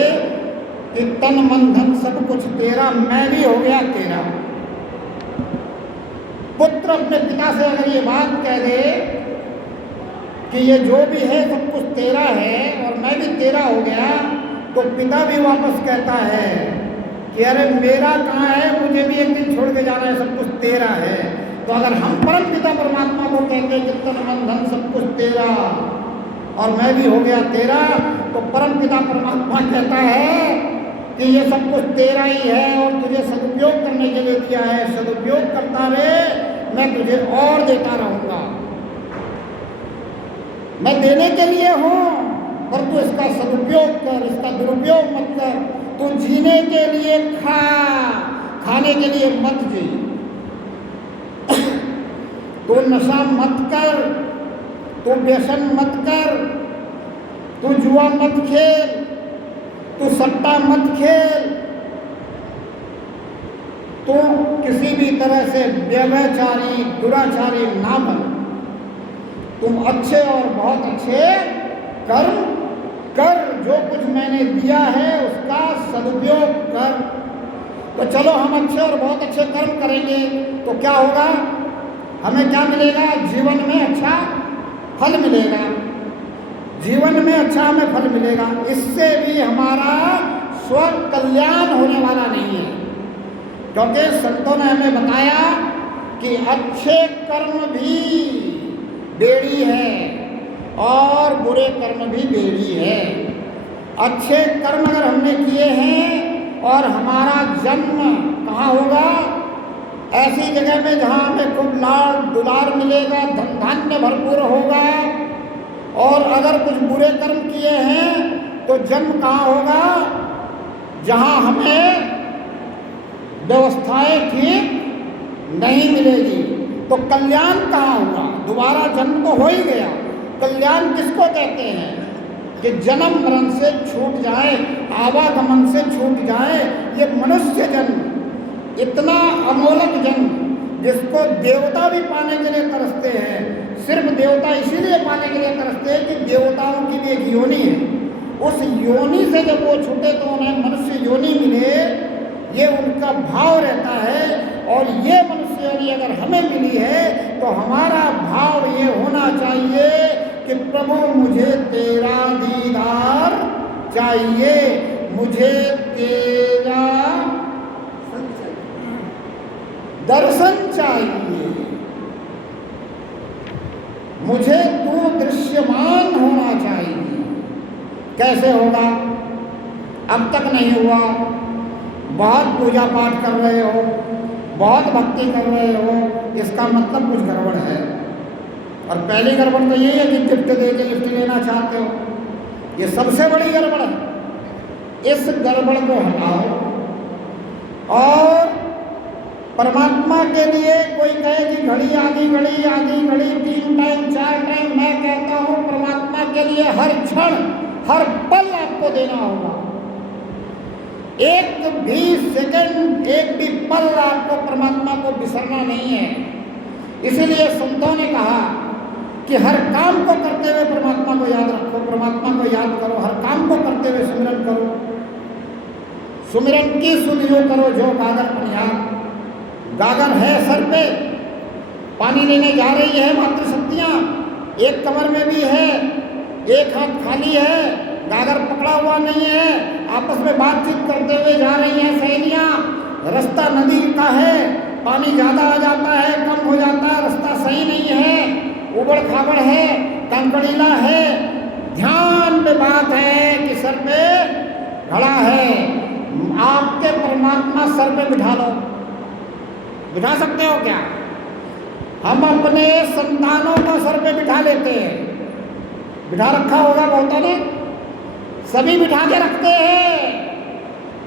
कि तन मन धन सब कुछ तेरा, मैं भी हो गया तेरा। पुत्र अपने पिता से अगर ये बात कह दे कि ये जो भी है सब कुछ तेरा है और मैं भी तेरा हो गया, तो पिता भी वापस कहता है कि अरे मेरा कहाँ है, मुझे भी एक दिन छोड़ के जाना है, सब कुछ तेरा है। तो अगर हम परम पिता परमात्मा को कहते हैं कि तन मन धन सब कुछ तेरा और मैं भी हो गया तेरा, तो परम पिता परमात्मा कहता है कि ये सब कुछ तेरा ही है और तुझे सदुपयोग करने के लिए दिया है। सदुपयोग करता रहे, मैं तुझे और देता रहूँगा। मैं देने के लिए हूँ, पर तू इसका सदुपयोग कर, इसका दुरुपयोग मत कर। तू जीने के लिए खा, खाने के लिए मत जी। तू नशा मत कर, तू व्यसन मत कर, तू जुआ मत खेल, तू सट्टा मत खेल, तू किसी भी तरह से व्यभिचारी दुराचारी ना बन। तुम अच्छे और बहुत अच्छे कर्म कर, जो कुछ मैंने दिया है उसका सदुपयोग कर। तो चलो हम अच्छे और बहुत अच्छे कर्म करेंगे तो क्या होगा? हमें क्या मिलेगा? जीवन में अच्छा फल मिलेगा, जीवन में अच्छा हमें फल मिलेगा। इससे भी हमारा स्व कल्याण होने वाला नहीं है, क्योंकि संतों ने हमें बताया कि अच्छे कर्म भी बेड़ी है और बुरे कर्म भी बेड़ी है। अच्छे कर्म अगर हमने किए हैं और हमारा जन्म कहाँ होगा? ऐसी जगह में जहाँ हमें खूब लाड़ दुलार मिलेगा, धन धान्य भरपूर होगा। और अगर कुछ बुरे कर्म किए हैं तो जन्म कहाँ होगा? जहाँ हमें व्यवस्थाएं ठीक नहीं मिलेगी। तो कल्याण कहाँ हुआ? दोबारा जन्म तो हो ही गया। कल्याण किसको कहते हैं? कि जन्म मरण से छूट जाए, आवागमन से छूट जाए। ये मनुष्य जन्म इतना अमोलक जन्म, जिसको देवता भी पाने के लिए तरसते हैं। सिर्फ देवता इसीलिए पाने के लिए तरसते हैं कि देवताओं की भी एक योनि है। उस योनि से जब वो छूटे तो उन्हें मनुष्य योनि मिले, ये उनका भाव रहता है। और ये मनुष्य योनि अगर हमें मिली है तो हमारा भाव ये होना चाहिए कि प्रभु मुझे तेरा दीदार चाहिए, मुझे तेरा दर्शन चाहिए। मुझे तू दृश्यमान होना चाहिए। कैसे होगा? अब तक नहीं हुआ। बहुत पूजा पाठ कर रहे हो, बहुत भक्ति कर रहे हो, इसका मतलब कुछ गड़बड़ है। और पहली गड़बड़ तो यही है कि गिफ्ट दे के लिफ्ट लेना चाहते हो, ये सबसे बड़ी गड़बड़ है। इस गड़बड़ को हटाओ और परमात्मा के लिए कोई कहे कि घड़ी आधी घड़ी आधी घड़ी 3 टाइम 4 टाइम, मैं कहता हूँ परमात्मा के लिए हर क्षण हर पल आपको देना होगा। एक भी सेकंड, एक भी पल आपको परमात्मा को बिसरना नहीं है। इसीलिए संतों ने कहा कि हर काम को करते हुए परमात्मा को याद रखो, परमात्मा को याद करो, हर काम को करते हुए सुमिरन करो। सुमिरन की सुध यो करो जो गागर पनिहार। गागर है सर पे, पानी लेने जा रही है मातृशक्तियाँ, एक कमर में भी है, एक हाथ खाली है, गागर पकड़ा हुआ नहीं है, आपस में बातचीत करते हुए जा रही हैं सहेलियाँ। रास्ता नदी का है, पानी ज़्यादा आ जाता है, कम हो जाता है, रास्ता सही नहीं है, उबड़ खाबड़ है, कंकड़ीला है। ध्यान में बात है कि सर पे घड़ा है, आपके परमात्मा सर पे बिठा लो। बिठा सकते हो क्या? हम अपने संतानों को सर पे बिठा लेते हैं, बिठा रखा होगा बहुतों ने, सभी बिठा के रखते हैं,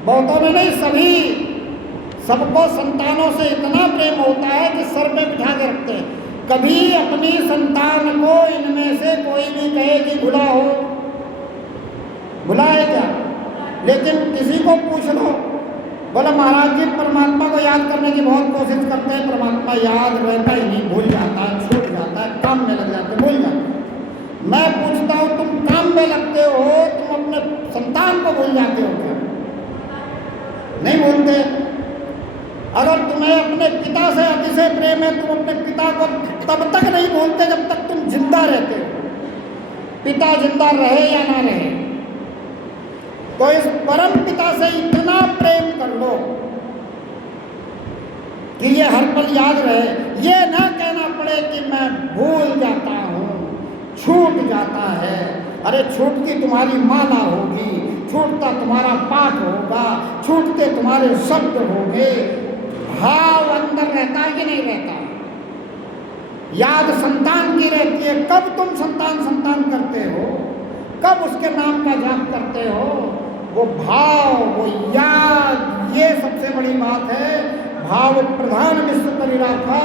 बहुतों ने नहीं, सभी, सबको संतानों से इतना प्रेम होता है कि सर पे बिठा के रखते हैं। कभी अपनी संतान को इनमें से कोई भी कहे कि भुला हो, भुला है क्या? लेकिन किसी को पूछ लो, बोला महाराज जी परमात्मा को याद करने की बहुत कोशिश करते हैं, परमात्मा याद रहता ही नहीं, भूल जाता है, छूट जाता है, काम में लग जाते हैं, भूल जाते हैं। मैं पूछता हूँ तुम काम में लगते हो, तुम अपने संतान को भूल जाते हो क्या? नहीं भूलते। अगर तुम्हें अपने पिता से अतिशय प्रेम है, तुम अपने पिता को तब तक नहीं भूलते जब तक तुम जिंदा रहते हो, पिता जिंदा रहे या ना रहे। तो इस परम पिता से इतना प्रेम कर लो कि ये हर पल याद रहे। ये ना कहना पड़े कि मैं भूल जाता हूँ, छूट जाता है। अरे छूटती तुम्हारी माला होगी, छूटता तुम्हारा पाठ होगा, छूटते तुम्हारे शब्द होंगे। भाव अंदर रहता है कि नहीं रहता? याद संतान की रहती है। कब तुम संतान संतान करते हो, कब उसके नाम का जाप करते हो? वो भाव, वो याद, ये सबसे बड़ी बात है। भाव प्रधान विश्व करी राखा,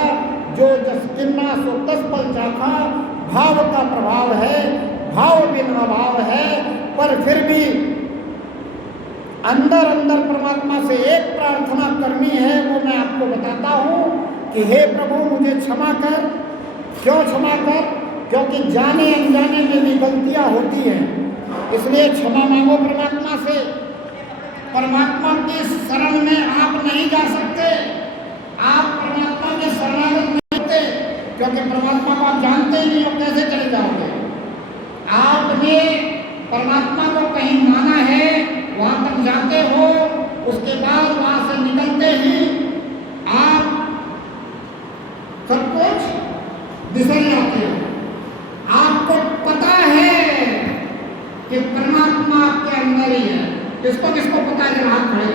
जो जस किन्ना सो तस पल चाखा। भाव का प्रभाव है, भाव बिना भाव है, पर फिर भी अंदर अंदर परमात्मा से एक प्रार्थना करनी है। वो मैं आपको बताता हूँ कि हे प्रभु मुझे क्षमा कर। क्यों क्षमा कर? क्योंकि जाने अनजाने में भी गलतियाँ होती हैं, इसलिए क्षमा मांगो परमात्मा से। परमात्मा की शरण में आप नहीं जा सकते, आप परमात्मा के शरणागत नहीं होते, क्योंकि परमात्मा को आप जानते ही नहीं हो, कैसे चले जाओगे? आपने परमात्मा को कहीं माना है, वहाँ तक जाते हो, उसके बाद वहाँ से निकलते ही आप सब कुछ बिसर जाते हो। आपको पता है कि परमात्मा आपके अंदर ही है। किसको किसको पता है? हाथ खड़े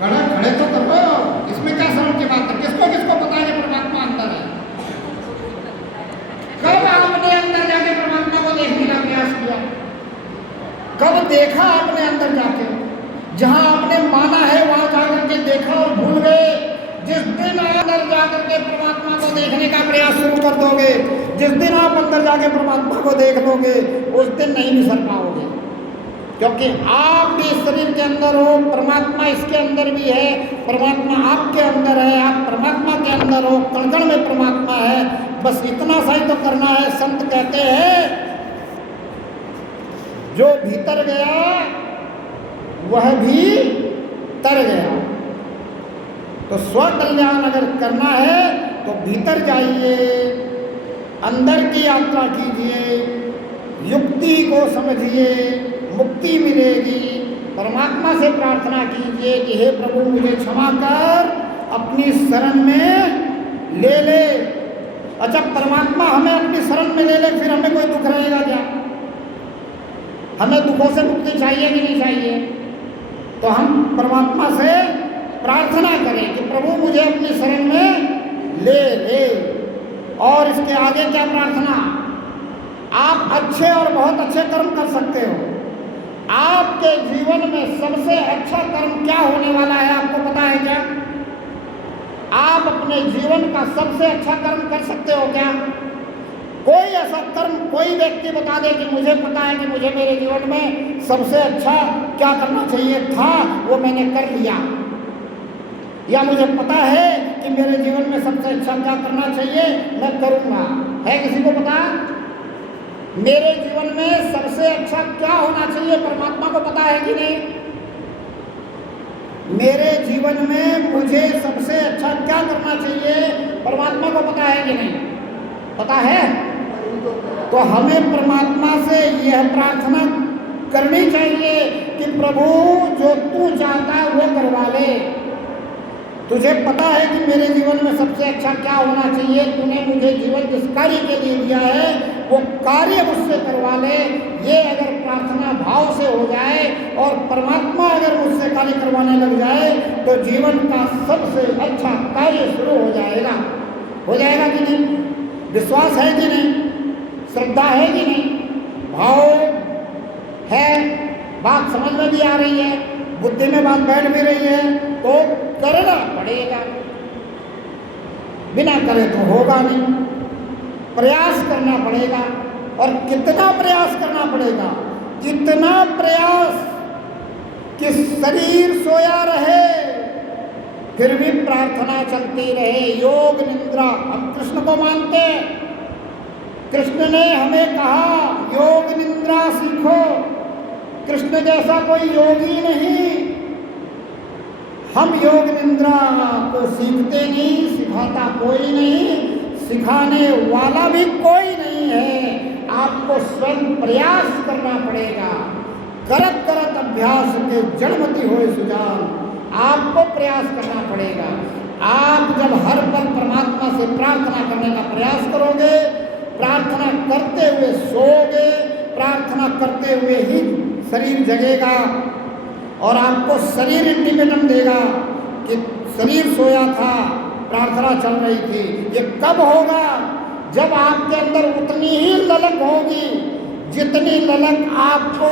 खड़े खड़े तो करो, इसमें क्या समझ की बात है? किसको किसको पता है कि परमात्मा अंदर है? कब आपने अंदर जाके परमात्मा को देखने का प्रयास किया? कब देखा आपने अंदर जाके? जहां आपने माना है वहां जाकर के देखा और भूल गए। जिस दिन अंदर जाकर के परमात्मा को देखने का प्रयास शुरू कर दोगे, जिस दिन आप अंदर जाके परमात्मा को देख लोगे, उस दिन नहीं बिसर पाओगे, क्योंकि आप भी शरीर के अंदर हो, परमात्मा इसके अंदर भी है, परमात्मा आपके अंदर है, आप परमात्मा के अंदर हो, कण-कण में परमात्मा है। बस इतना सा ही तो करना है। संत कहते हैं जो भीतर गया वह भी तर गया। तो स्व कल्याण अगर करना है तो भीतर जाइए, अंदर की यात्रा कीजिए, युक्ति को समझिए, मुक्ति मिलेगी। परमात्मा से प्रार्थना कीजिए कि हे प्रभु मुझे क्षमा कर, अपनी शरण में ले ले। अच्छा, परमात्मा हमें अपनी शरण में ले ले, फिर हमें कोई दुख रहेगा क्या? हमें दुखों से मुक्ति चाहिए कि नहीं चाहिए? तो हम परमात्मा से प्रार्थना करें कि प्रभु मुझे अपनी शरण में ले ले। और इसके आगे क्या प्रार्थना? आप अच्छे और बहुत अच्छे कर्म कर सकते हो। आपके जीवन में सबसे अच्छा कर्म क्या होने वाला है, आपको पता है क्या? आप अपने जीवन का सबसे अच्छा कर्म कर सकते हो क्या? कोई ऐसा कर्म कोई व्यक्ति बता दे कि मुझे पता है कि मुझे मेरे जीवन में सबसे अच्छा क्या करना चाहिए था, वो मैंने कर लिया। या मुझे पता है कि मेरे जीवन में सबसे अच्छा क्या करना चाहिए, मैं करूँगा। है किसी को पता? मेरे जीवन में सबसे अच्छा क्या होना चाहिए, परमात्मा को पता है कि नहीं? मेरे जीवन में मुझे सबसे अच्छा क्या करना चाहिए, परमात्मा को पता है कि नहीं? पता है? तो हमें परमात्मा से यह प्रार्थना करनी चाहिए कि प्रभु जो तू चाहता है वो करवा ले। तुझे पता है कि मेरे जीवन में सबसे अच्छा क्या होना चाहिए, तूने मुझे जीवन जिस कार्य के लिए दिया है वो कार्य मुझसे करवा ले। ये अगर प्रार्थना भाव से हो जाए और परमात्मा अगर मुझसे कार्य करवाने लग जाए तो जीवन का सबसे अच्छा कार्य शुरू हो जाएगा। हो जाएगा कि नहीं? विश्वास है कि नहीं? श्रद्धा है कि नहीं? भाव है? बात समझ में भी आ रही है, बुद्धि में बात बैठ भी रही है, तो करना पड़ेगा। बिना करे तो होगा नहीं, प्रयास करना पड़ेगा। और कितना प्रयास करना पड़ेगा? इतना प्रयास कि शरीर सोया रहे फिर भी प्रार्थना चलती रहे। योग निद्रा, हम कृष्ण को मानते हैं। कृष्ण ने हमें कहा योग निद्रा सीखो। कृष्ण जैसा कोई योगी नहीं। हम योग निद्रा को सीखते नहीं, सिखाता कोई नहीं, सिखाने वाला भी कोई नहीं है। आपको स्वयं प्रयास करना पड़ेगा। करत करत अभ्यास के जड़मति होए सुजान, आपको प्रयास करना पड़ेगा। आप जब हर पल परमात्मा से प्रार्थना करने का प्रयास करोगे, प्रार्थना करते हुए सोओगे, प्रार्थना करते हुए ही शरीर जगेगा और आपको शरीर इंडिकेशन देगा कि शरीर सोया था, प्रार्थना चल रही थी। ये कब होगा? जब आपके अंदर उतनी ही ललक होगी जितनी ललक आपको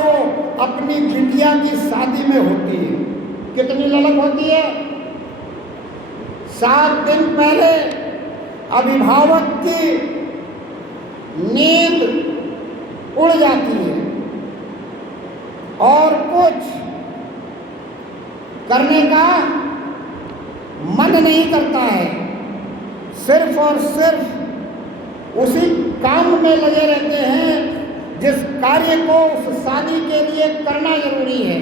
अपनी बिटिया की शादी में होती है। कितनी ललक होती है? 7 दिन पहले अभिभावक की नींद उड़ जाती है और कुछ करने का मन नहीं करता है, सिर्फ और सिर्फ उसी काम में लगे रहते हैं जिस कार्य को उस शादी के लिए करना जरूरी है।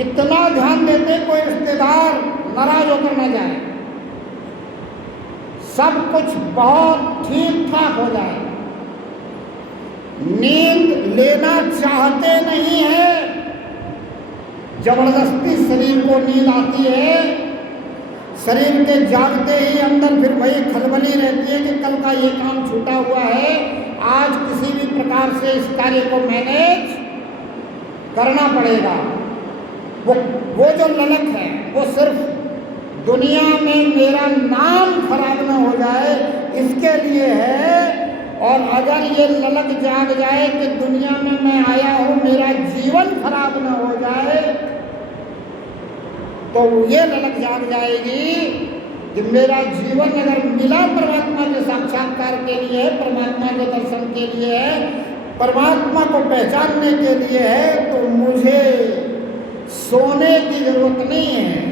इतना ध्यान देते कोई रिश्तेदार नाराज होकर न जाए, सब कुछ बहुत ठीक ठाक हो जाए। नींद लेना चाहते नहीं है, जबरदस्ती शरीर को नींद आती है। शरीर के जागते ही अंदर फिर वही खलबली रहती है कि कल का ये काम छूटा हुआ है, आज किसी भी प्रकार से इस कार्य को मैनेज करना पड़ेगा। वो जो ललक है वो सिर्फ दुनिया में मेरा नाम खराब न हो जाए इसके लिए है। और अगर ये ललक जाग जाए कि दुनिया में मैं आया हूँ मेरा जीवन खराब न हो जाए, तो ये ललक जाग जाएगी कि मेरा जीवन अगर मिला परमात्मा के साक्षात्कार के लिए है, परमात्मा के दर्शन के लिए है, परमात्मा को पहचानने के लिए है, तो मुझे सोने की जरूरत नहीं है।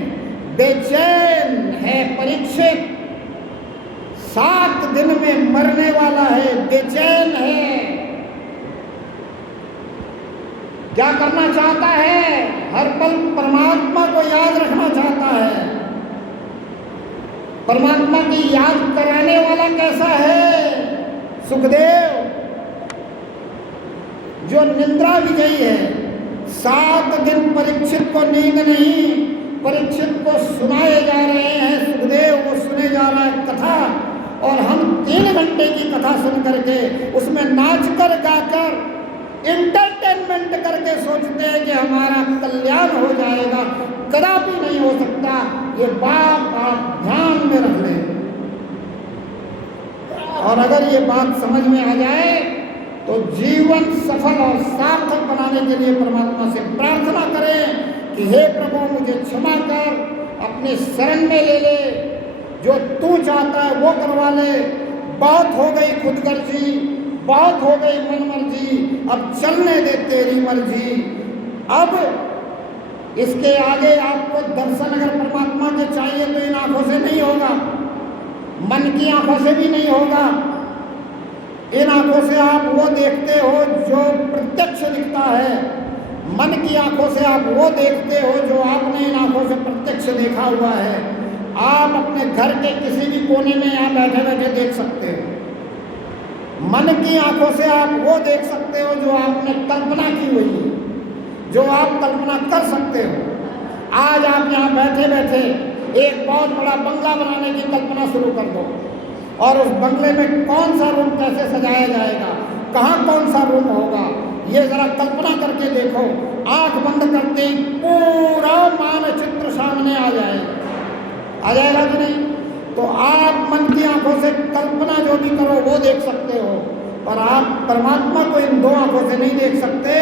बेचैन है परीक्षित, 7 दिन में मरने वाला है, बेचैन है। क्या करना चाहता है? हर पल परमात्मा को याद रखना चाहता है। परमात्मा की याद कराने वाला कैसा है? सुखदेव, जो निद्रा विजयी है। 7 दिन परीक्षित को नींद नहीं, परीक्षित को सुनाए जा रहे हैं। सुखदेव वो सुने जा रहा है कथा और हम 3 घंटे की कथा सुन करके उसमें नाच कर गाकर इंटरटेनमेंट करके सोचते हैं कि हमारा कल्याण हो जाएगा, कदापि नहीं हो सकता। ये बात आप ध्यान में रख लें। और अगर ये बात समझ में आ जाए तो जीवन सफल और सार्थक बनाने के लिए परमात्मा से प्रार्थना करें कि हे प्रभु मुझे क्षमा कर, अपने शरण में ले ले, जो तू चाहता है वो करवा ले। बहुत हो गई खुदगर्जी, बहुत हो गई मनमर्जी, अब चलने दे तेरी मर्जी। अब इसके आगे आपको दर्शन अगर परमात्मा के चाहिए तो इन आंखों से नहीं होगा, मन की आंखों से भी नहीं होगा। इन आंखों से आप वो देखते हो जो प्रत्यक्ष दिखता है, मन की आंखों से आप वो देखते हो जो आपने इन आंखों से प्रत्यक्ष देखा हुआ है। आप अपने घर के किसी भी कोने में यहाँ बैठे बैठे देख सकते हो। मन की आंखों से आप वो देख सकते हो जो आपने कल्पना की हुई है, जो आप कल्पना कर सकते हो। आज आप यहाँ बैठे बैठे एक बहुत बड़ा बंगला बनाने की कल्पना शुरू कर दो और उस बंगले में कौन सा रूम कैसे सजाया जाएगा, कहाँ कौन सा रूम होगा, ये जरा कल्पना करके देखो। आंख बंद करते ही पूरा मानचित्र सामने आ जाएगा कि नहीं? तो आप मन की आंखों से कल्पना जो भी करो वो देख सकते हो, पर आप परमात्मा को इन 2 आंखों से नहीं देख सकते।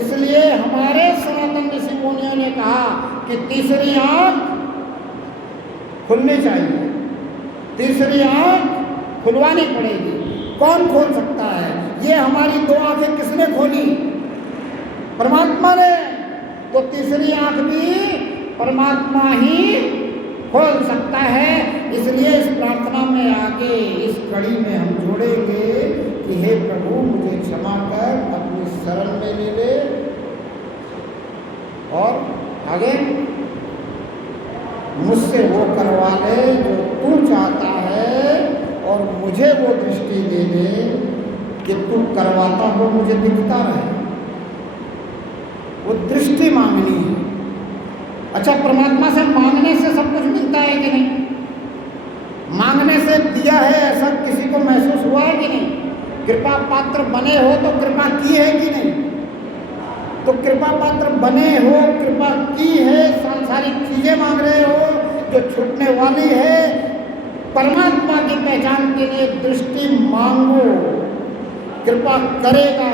इसलिए हमारे सनातन ऋषि मुनियों ने कहा कि तीसरी आंख खुलनी चाहिए, तीसरी आंख खुलवानी पड़ेगी। कौन खोल सकता है? ये हमारी 2 आंखें किसने खोली? परमात्मा ने। तो तीसरी आंख भी परमात्मा ही खोल सकता है। इसलिए इस प्रार्थना में आगे इस कड़ी में हम जोड़ेंगे कि हे प्रभु मुझे क्षमा कर, अपनी शरण में ले ले। और आगे मुझसे वो करवा ले जो तू चाहता है, और मुझे वो दृष्टि दे दे कि तू करवाता हो मुझे दिखता रहे। वो दृष्टि मांगनी है। अच्छा, परमात्मा से मांगने से सब कुछ मिलता है कि नहीं? मांगने से दिया है ऐसा किसी को महसूस हुआ है कि नहीं? कृपा पात्र बने हो तो कृपा की है कि नहीं? तो कृपा पात्र बने हो, कृपा की है, सांसारिक चीजें मांग रहे हो जो छूटने वाली है। परमात्मा की पहचान के लिए दृष्टि मांगो, कृपा करेगा।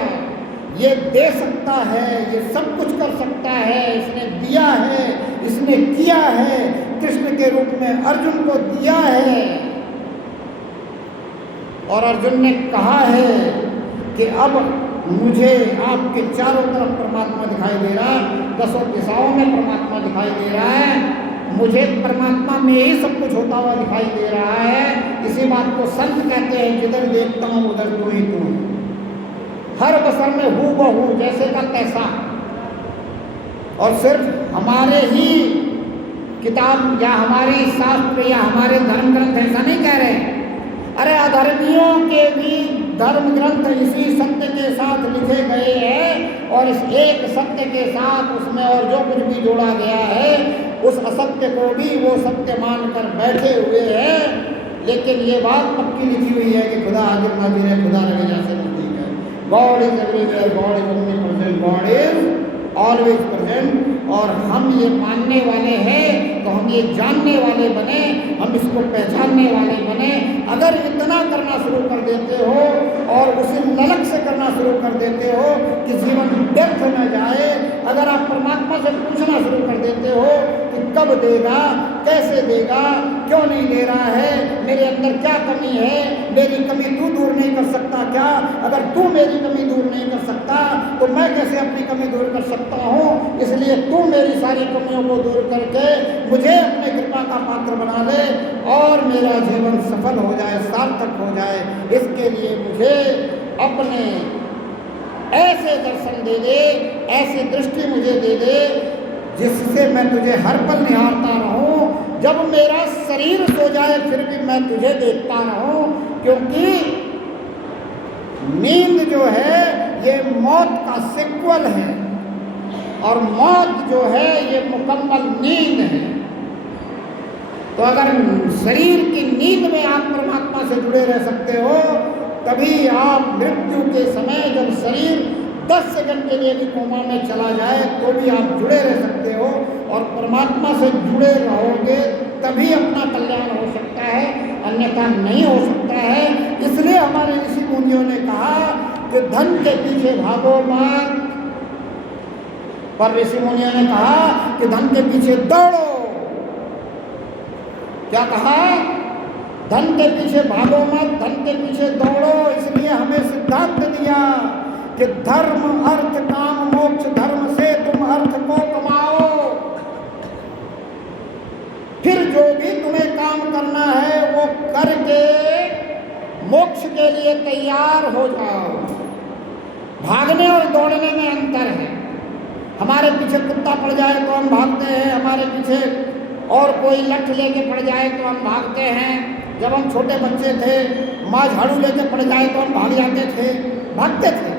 ये दे सकता है, ये सब कुछ कर सकता है, इसने दिया है, इसने किया है, कृष्ण के रूप में अर्जुन को दिया है। और अर्जुन ने कहा है कि अब मुझे आपके चारों तरफ परमात्मा दिखाई दे रहा है, 10 दिशाओं में परमात्मा दिखाई दे रहा है, मुझे परमात्मा में ही सब कुछ होता हुआ दिखाई दे रहा है। इसी बात को संत कहते हैं, जिधर देखता हूँ उधर तू ही तू, हर बसर में हूँ बहू जैसे का तैसा। और सिर्फ हमारे ही किताब या हमारी शास्त्र या हमारे धर्म ग्रंथ ऐसा नहीं कह रहे। अरे अधर्मियों के भी धर्म ग्रंथ इसी सत्य के साथ लिखे गए हैं, और इस एक सत्य के साथ उसमें और जो कुछ भी जोड़ा गया है उस असत्य को भी वो सत्य मानकर बैठे हुए हैं। लेकिन ये बात पक्की लिखी हुई है कि खुदा हाजिर नाज़िर है, खुदा रगे जैसे नज़दीक है। God is everywhere, God is omnipresent, God is always present. और हम ये मानने वाले हैं तो हम ये जानने वाले बने, हम इसको पहचानने वाले बने। अगर इतना करना शुरू कर देते हो और उसे ललक से करना शुरू कर देते हो कि जीवन व्यर्थ न जाए, अगर आप परमात्मा से पूछना शुरू कर देते हो कि कब देगा, कैसे देगा, क्यों नहीं दे रहा है, मेरे अंदर क्या कमी है, मेरी कमी तू दूर नहीं कर सकता क्या? अगर तू मेरी कमी दूर नहीं कर सकता तो मैं कैसे अपनी कमी दूर कर सकता हूँ? इसलिए तू मेरी सारी कमियों को दूर करके मुझे अपने कृपा का पात्र बना दे और मेरा जीवन सफल हो जाए, सार्थक हो जाए। इसके लिए मुझे अपने ऐसे दर्शन दे दे, ऐसी दृष्टि मुझे दे दे जिससे मैं तुझे हर पल निहारता रहूं। जब मेरा शरीर सो जाए फिर भी मैं तुझे देखता रहूं, क्योंकि नींद जो है ये मौत का सिक्वल है और मौत जो है ये मुकम्मल नींद है। तो तो अगर शरीर की नींद में आप परमात्मा से जुड़े रह सकते हो, तभी आप मृत्यु के समय जब शरीर 10 सेकंड के लिए भी कोमा में चला जाए तो भी आप जुड़े रह सकते हो और परमात्मा से जुड़े रहोगे, तभी अपना कल्याण हो सकता है, अन्यथा नहीं हो सकता है। इसलिए हमारे ऋषि मुनियों ने कहा कि धन के पीछे भागो मत, पर ऋषि मुनियों ने कहा कि धन के पीछे दौड़ो। क्या कहा? धन के पीछे भागो मत, धन के पीछे दौड़ो। इसलिए हमें सिद्धांत दिया कि धर्म अर्थ काम मोक्ष, धर्म से तुम अर्थ को कमाओ, फिर जो भी तुम्हें काम करना है वो करके मोक्ष के लिए तैयार हो जाओ। भागने और दौड़ने में अंतर है। हमारे पीछे कुत्ता पड़ जाए तो हम भागते हैं, हमारे पीछे और कोई लठ लेके पड़ जाए तो हम भागते हैं। जब हम छोटे बच्चे थे, माँ झाड़ू लेके पड़ जाए तो हम भाग जाते थे, भागते थे।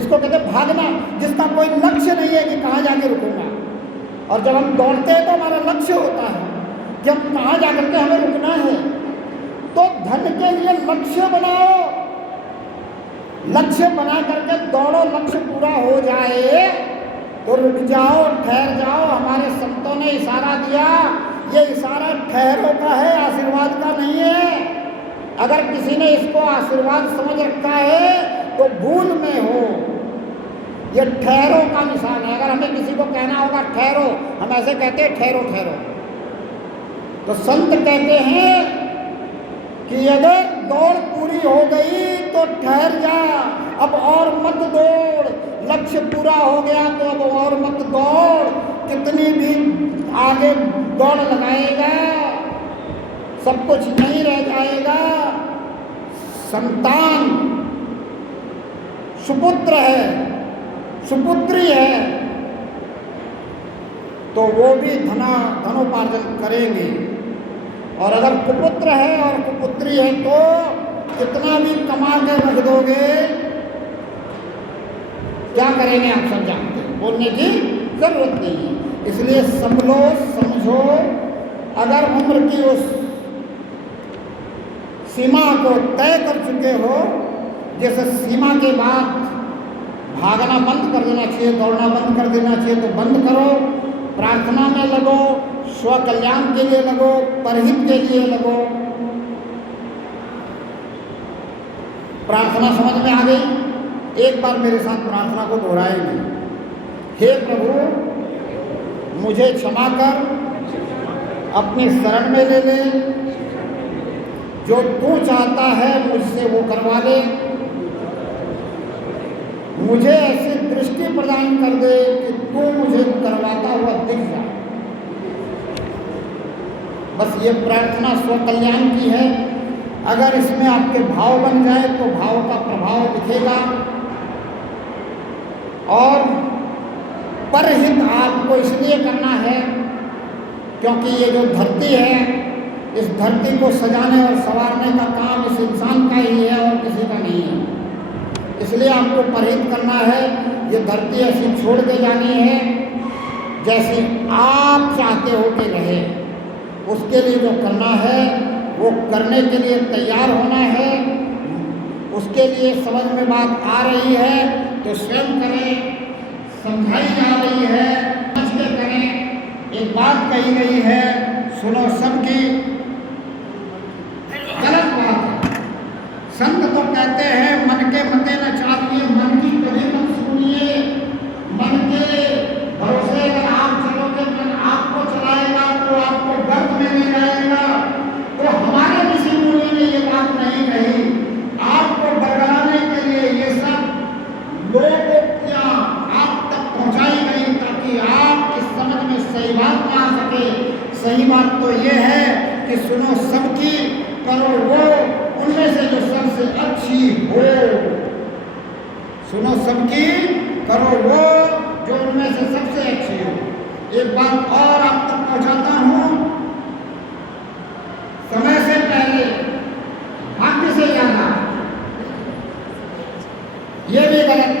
इसको कहते भागना, जिसका कोई लक्ष्य नहीं है कि कहाँ जाके रुकूंगा। और जब हम दौड़ते हैं तो हमारा लक्ष्य होता है कि हम कहाँ जा करके हमें रुकना है। तो धन के लिए लक्ष्य बनाओ, लक्ष्य बना करके दौड़ो, लक्ष्य पूरा हो जाए तो रुक जाओ, ठहर जाओ। हमारे संतों ने इशारा दिया, ये इशारा ठहरो का है, आशीर्वाद का नहीं है। अगर किसी ने इसको आशीर्वाद समझ रखा है तो भूल में हो। ये ठहरो का निशान है। अगर हमें किसी को कहना होगा ठहरो, हम ऐसे कहते हैं ठहरो ठहरो। तो संत कहते हैं कि अगर दौड़ पूरी हो गई तो ठहर जा, अब और मत दौड़। लक्ष्य पूरा हो गया तो अब और मत दौड़। कितनी भी आगे दौड़ लगाएगा, सब कुछ नहीं रह जाएगा। संतान सुपुत्र है, सुपुत्री है, तो वो भी धनोपार्जन करेंगे। और अगर कुपुत्र है और कुपुत्री है तो कितना भी कमा के रख दोगे, क्या करेंगे आप सब जानते हैं, बोलने की जरूरत नहीं है। इसलिए समझो समझो, अगर उम्र की उस सीमा को तय कर चुके हो, जैसे सीमा के बाद भागना बंद कर देना चाहिए, दौड़ना बंद कर देना चाहिए, तो बंद करो। प्रार्थना में लगो, स्व कल्याण के लिए लगो, परहित के लिए लगो। प्रार्थना समझ में आ गई? एक बार मेरे साथ प्रार्थना को दोहराएंगे। हे प्रभु, मुझे क्षमा कर, अपनी शरण में ले ले, जो तू चाहता है मुझसे वो करवा ले। मुझे ऐसी दृष्टि प्रदान कर दे कि तू मुझे करवाता हुआ दिख जाए। बस ये प्रार्थना स्व कल्याण की है। अगर इसमें आपके भाव बन जाए तो भाव का प्रभाव दिखेगा। और परहित आपको इसलिए करना है क्योंकि ये जो धरती है, इस धरती को सजाने और संवारने का काम इस इंसान का ही है और किसी का नहीं है। इसलिए आपको परहित करना है। ये धरती ऐसी छोड़ के जानी है जैसी आप चाहते हो कि रहे। उसके लिए जो करना है वो करने के लिए तैयार होना है। उसके लिए समझ में बात आ रही है तो स्वयं करें, समझाई जा रही है समझ के करें। एक बात कही गई है, सुनो सबकी, गलत बात है। संत तो कहते हैं मन के मते न चाहिए, मन की कभी मत सुनिए। मन के भरोसे अगर आप चलोगे, मन आपको चलाएगा तो आपको गर्त में नहीं जाएगा। तो हमारे ऋषि मुनि ने ये बात नहीं कही। आपको बरगलाने के लिए ये सब लोकोक्तियां आप तक पहुंचाई गई ताकि आप इस समझ में सही बात ना आ सके। सही बात तो ये है कि सुनो सबकी, करो वो उनमें से जो सबसे अच्छी हो। सुनो सबकी, करो वो जो उनमें से सबसे अच्छी हो। एक बात और आप तक पहुंचाता हूं, समय से पहले भाग्य से ज्यादा, ये भी गलत।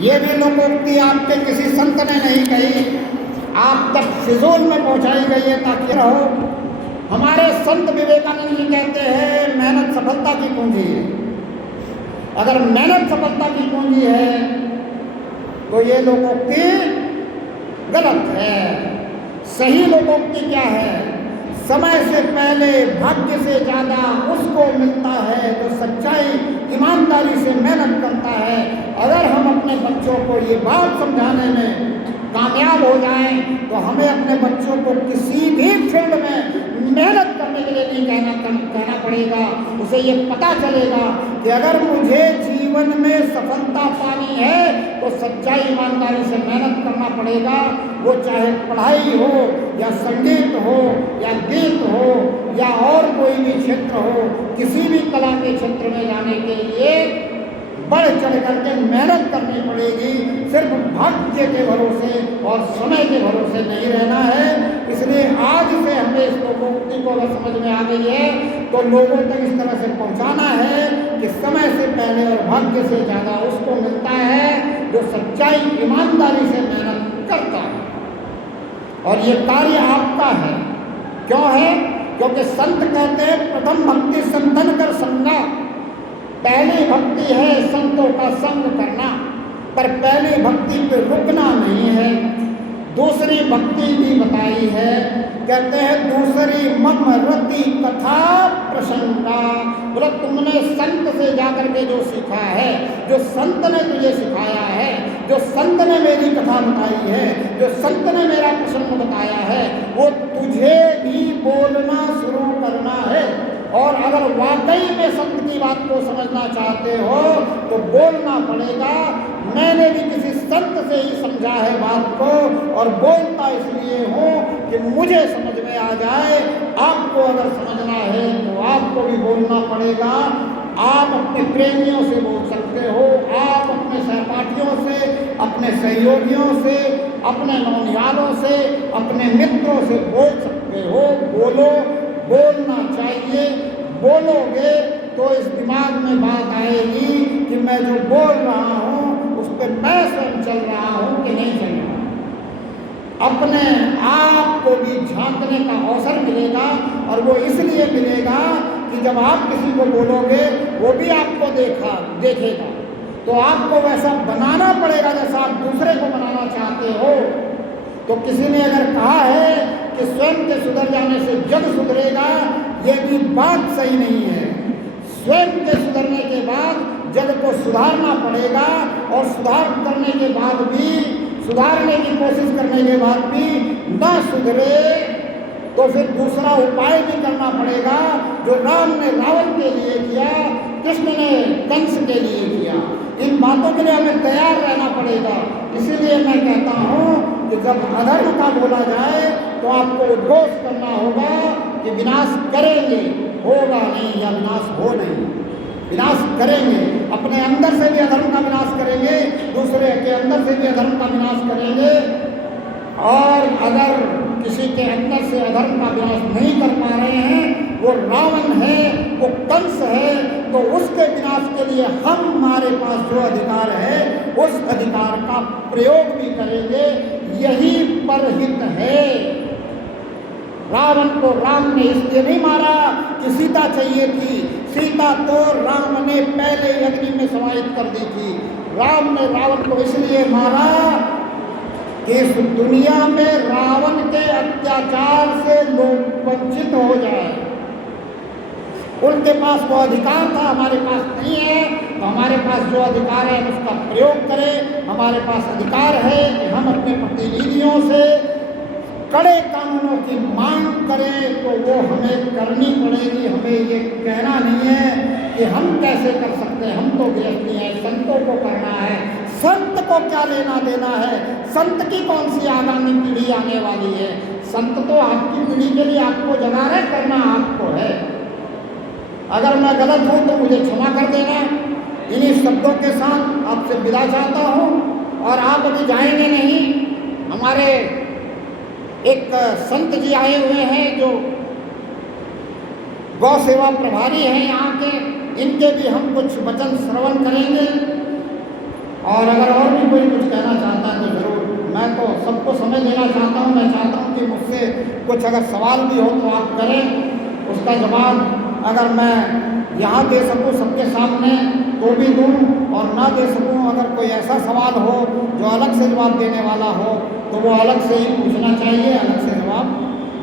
ये भी लोकोक्ति आपके किसी संत ने नहीं कही, आप तक फिजूल में पहुंचाई गई है ताकि रहो। हमारे संत विवेकानंद जी कहते हैं मेहनत सफलता की कुंजी है। अगर मेहनत सफलता की कुंजी है तो ये लोगोक्ति गलत है। सही लोगोक्ति क्या है? समय से पहले भाग्य से ज़्यादा उसको मिलता है जो सच्चाई ईमानदारी से मेहनत करता है। अगर हम अपने बच्चों को ये बात समझाने में कामयाब हो जाएं तो हमें अपने बच्चों को किसी भी फील्ड में मेहनत करने के लिए नहीं कहना पड़ेगा। उसे ये पता चलेगा कि अगर मुझे जीवन में सफलता पानी है तो सच्चाई ईमानदारी से मेहनत करना पड़ेगा। वो चाहे पढ़ाई हो या संगीत हो या गीत हो या और कोई भी क्षेत्र हो, किसी भी कला के क्षेत्र में जाने के लिए बढ़ चढ़ करके मेहनत करनी पड़ेगी। सिर्फ भाग्य के भरोसे और समय के भरोसे नहीं रहना है। इसलिए आज से हमें इस लोकोक्ति को अगर समझ में आ गई है तो लोगों तक इस तरह से पहुंचाना है कि समय से पहले और भाग्य से ज़्यादा उसको मिलता है जो सच्चाई ईमानदारी से मेहनत करता है। और ये कार्य आपका है। क्यों है? क्योंकि संत कहते हैं प्रथम भक्ति संतन कर संगा। पहली भक्ति है संतों का संग करना, पर पहली भक्ति पे रुकना नहीं है। दूसरी भक्ति भी बताई है, कहते हैं दूसरी मम रति कथा प्रसंगा। बोला तुमने संत से जाकर के जो सीखा है, जो संत ने तुझे सिखाया है, जो संत ने मेरी कथा बताई है, जो संत ने मेरा प्रसंग बताया है, वो तुझे भी बोलना शुरू करना है। और अगर वाकई में संत की बात को समझना चाहते हो तो बोलना पड़ेगा। मैंने भी किसी संत से ही समझा है बात को, और बोलता इसलिए हूँ कि मुझे समझ में आ जाए। आपको अगर समझना है तो आपको भी बोलना पड़ेगा। आप अपने प्रेमियों से बोल सकते हो, आप अपने सहपाठियों से, अपने सहयोगियों से, अपने नौनिहालों से, अपने मित्रों से बोल सकते हो। बोलो, बोलना चाहिए। बोलोगे तो इस दिमाग में बात आएगी कि मैं जो बोल रहा हूँ उस पर मैं स्वयं चल रहा हूँ कि नहीं चल रहा। अपने आप को भी झांकने का अवसर मिलेगा, और वो इसलिए मिलेगा कि जब आप किसी को बोलोगे वो भी आपको देखेगा, तो आपको वैसा बनाना पड़ेगा जैसा आप दूसरे को बनाना चाहते हो। तो किसी ने अगर कहा है कि स्वयं के सुधर जाने से जग सुधरेगा, ये भी बात सही नहीं है। स्वयं के सुधरने के बाद जग को सुधारना पड़ेगा, और सुधार करने के बाद भी, सुधारने की कोशिश करने के बाद भी ना सुधरे तो फिर दूसरा उपाय भी करना पड़ेगा, जो राम ने रावण के लिए किया, कृष्ण ने कंस के लिए किया। इन बातों के लिए हमें तैयार रहना पड़ेगा। इसीलिए मैं कहता हूँ कि जब अधर्म का बोला जाए तो आपको उद्घोष करना होगा कि विनाश करेंगे, होगा नहीं या विनाश हो नहीं, विनाश करेंगे। अपने अंदर से भी अधर्म का विनाश करेंगे, दूसरे के अंदर से भी अधर्म का विनाश करेंगे। और अगर किसी के अंदर से अधर्म का विनाश नहीं कर पा रहे हैं, वो रावण है, वो कंस है, तो उसके विनाश के लिए हमारे पास जो अधिकार है उस अधिकार का प्रयोग भी करेंगे। यही परहित है। रावण को राम ने इसलिए नहीं मारा कि सीता चाहिए थी। सीता तो राम ने पहले ही अग्नि में समाहित कर दी थी। राम ने रावण को इसलिए मारा कि इस दुनिया में रावण के अत्याचार से लोग वंचित हो जाए। उनके पास वो अधिकार था, हमारे पास नहीं है, तो हमारे पास जो अधिकार है हम उसका प्रयोग करें। हमारे पास अधिकार है कि हम अपने प्रतिनिधियों से कड़े कानूनों की मांग करें, तो वो हमें करनी पड़ेगी। हमें ये कहना नहीं है कि हम कैसे कर सकते हैं, हम तो गृहस्थी हैं, संतों को करना है। संत को क्या लेना देना है? संत की कौन सी आगामी पीढ़ी आने वाली है? संत तो आपकी पीढ़ी के लिए आपको जगारे करना आपको है। अगर मैं गलत हूँ तो मुझे क्षमा कर देना। इन्हीं शब्दों के साथ आपसे विदा चाहता हूँ। और आप अभी जाएंगे नहीं। हमारे एक संत जी आए हुए हैं जो गौ सेवा प्रभारी हैं यहाँ के, इनके भी हम कुछ वचन श्रवण करेंगे। और अगर और भी कोई कुछ कहना चाहता है तो जरूर मैं तो सबको समझ लेना चाहता हूँ। मैं चाहता हूँ कि मुझसे कुछ अगर सवाल भी हो तो आप करें, उसका जवाब अगर मैं यहाँ दे सकूँ सबके सामने तो भी दूँ, और ना दे सकूँ अगर कोई ऐसा सवाल हो जो अलग से जवाब देने वाला हो तो वो अलग से ही पूछना चाहिए, अलग से जवाब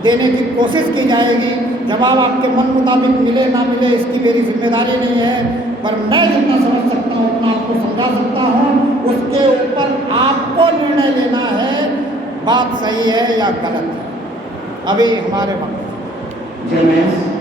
देने की कोशिश की जाएगी। जवाब आपके मन मुताबिक मिले ना मिले इसकी मेरी जिम्मेदारी नहीं है, पर मैं जितना समझ सकता हूँ उतना आपको समझा सकता हूँ। उसके ऊपर आपको निर्णय लेना है, बात सही है या गलत है। अभी हमारे वक्त जय महेश।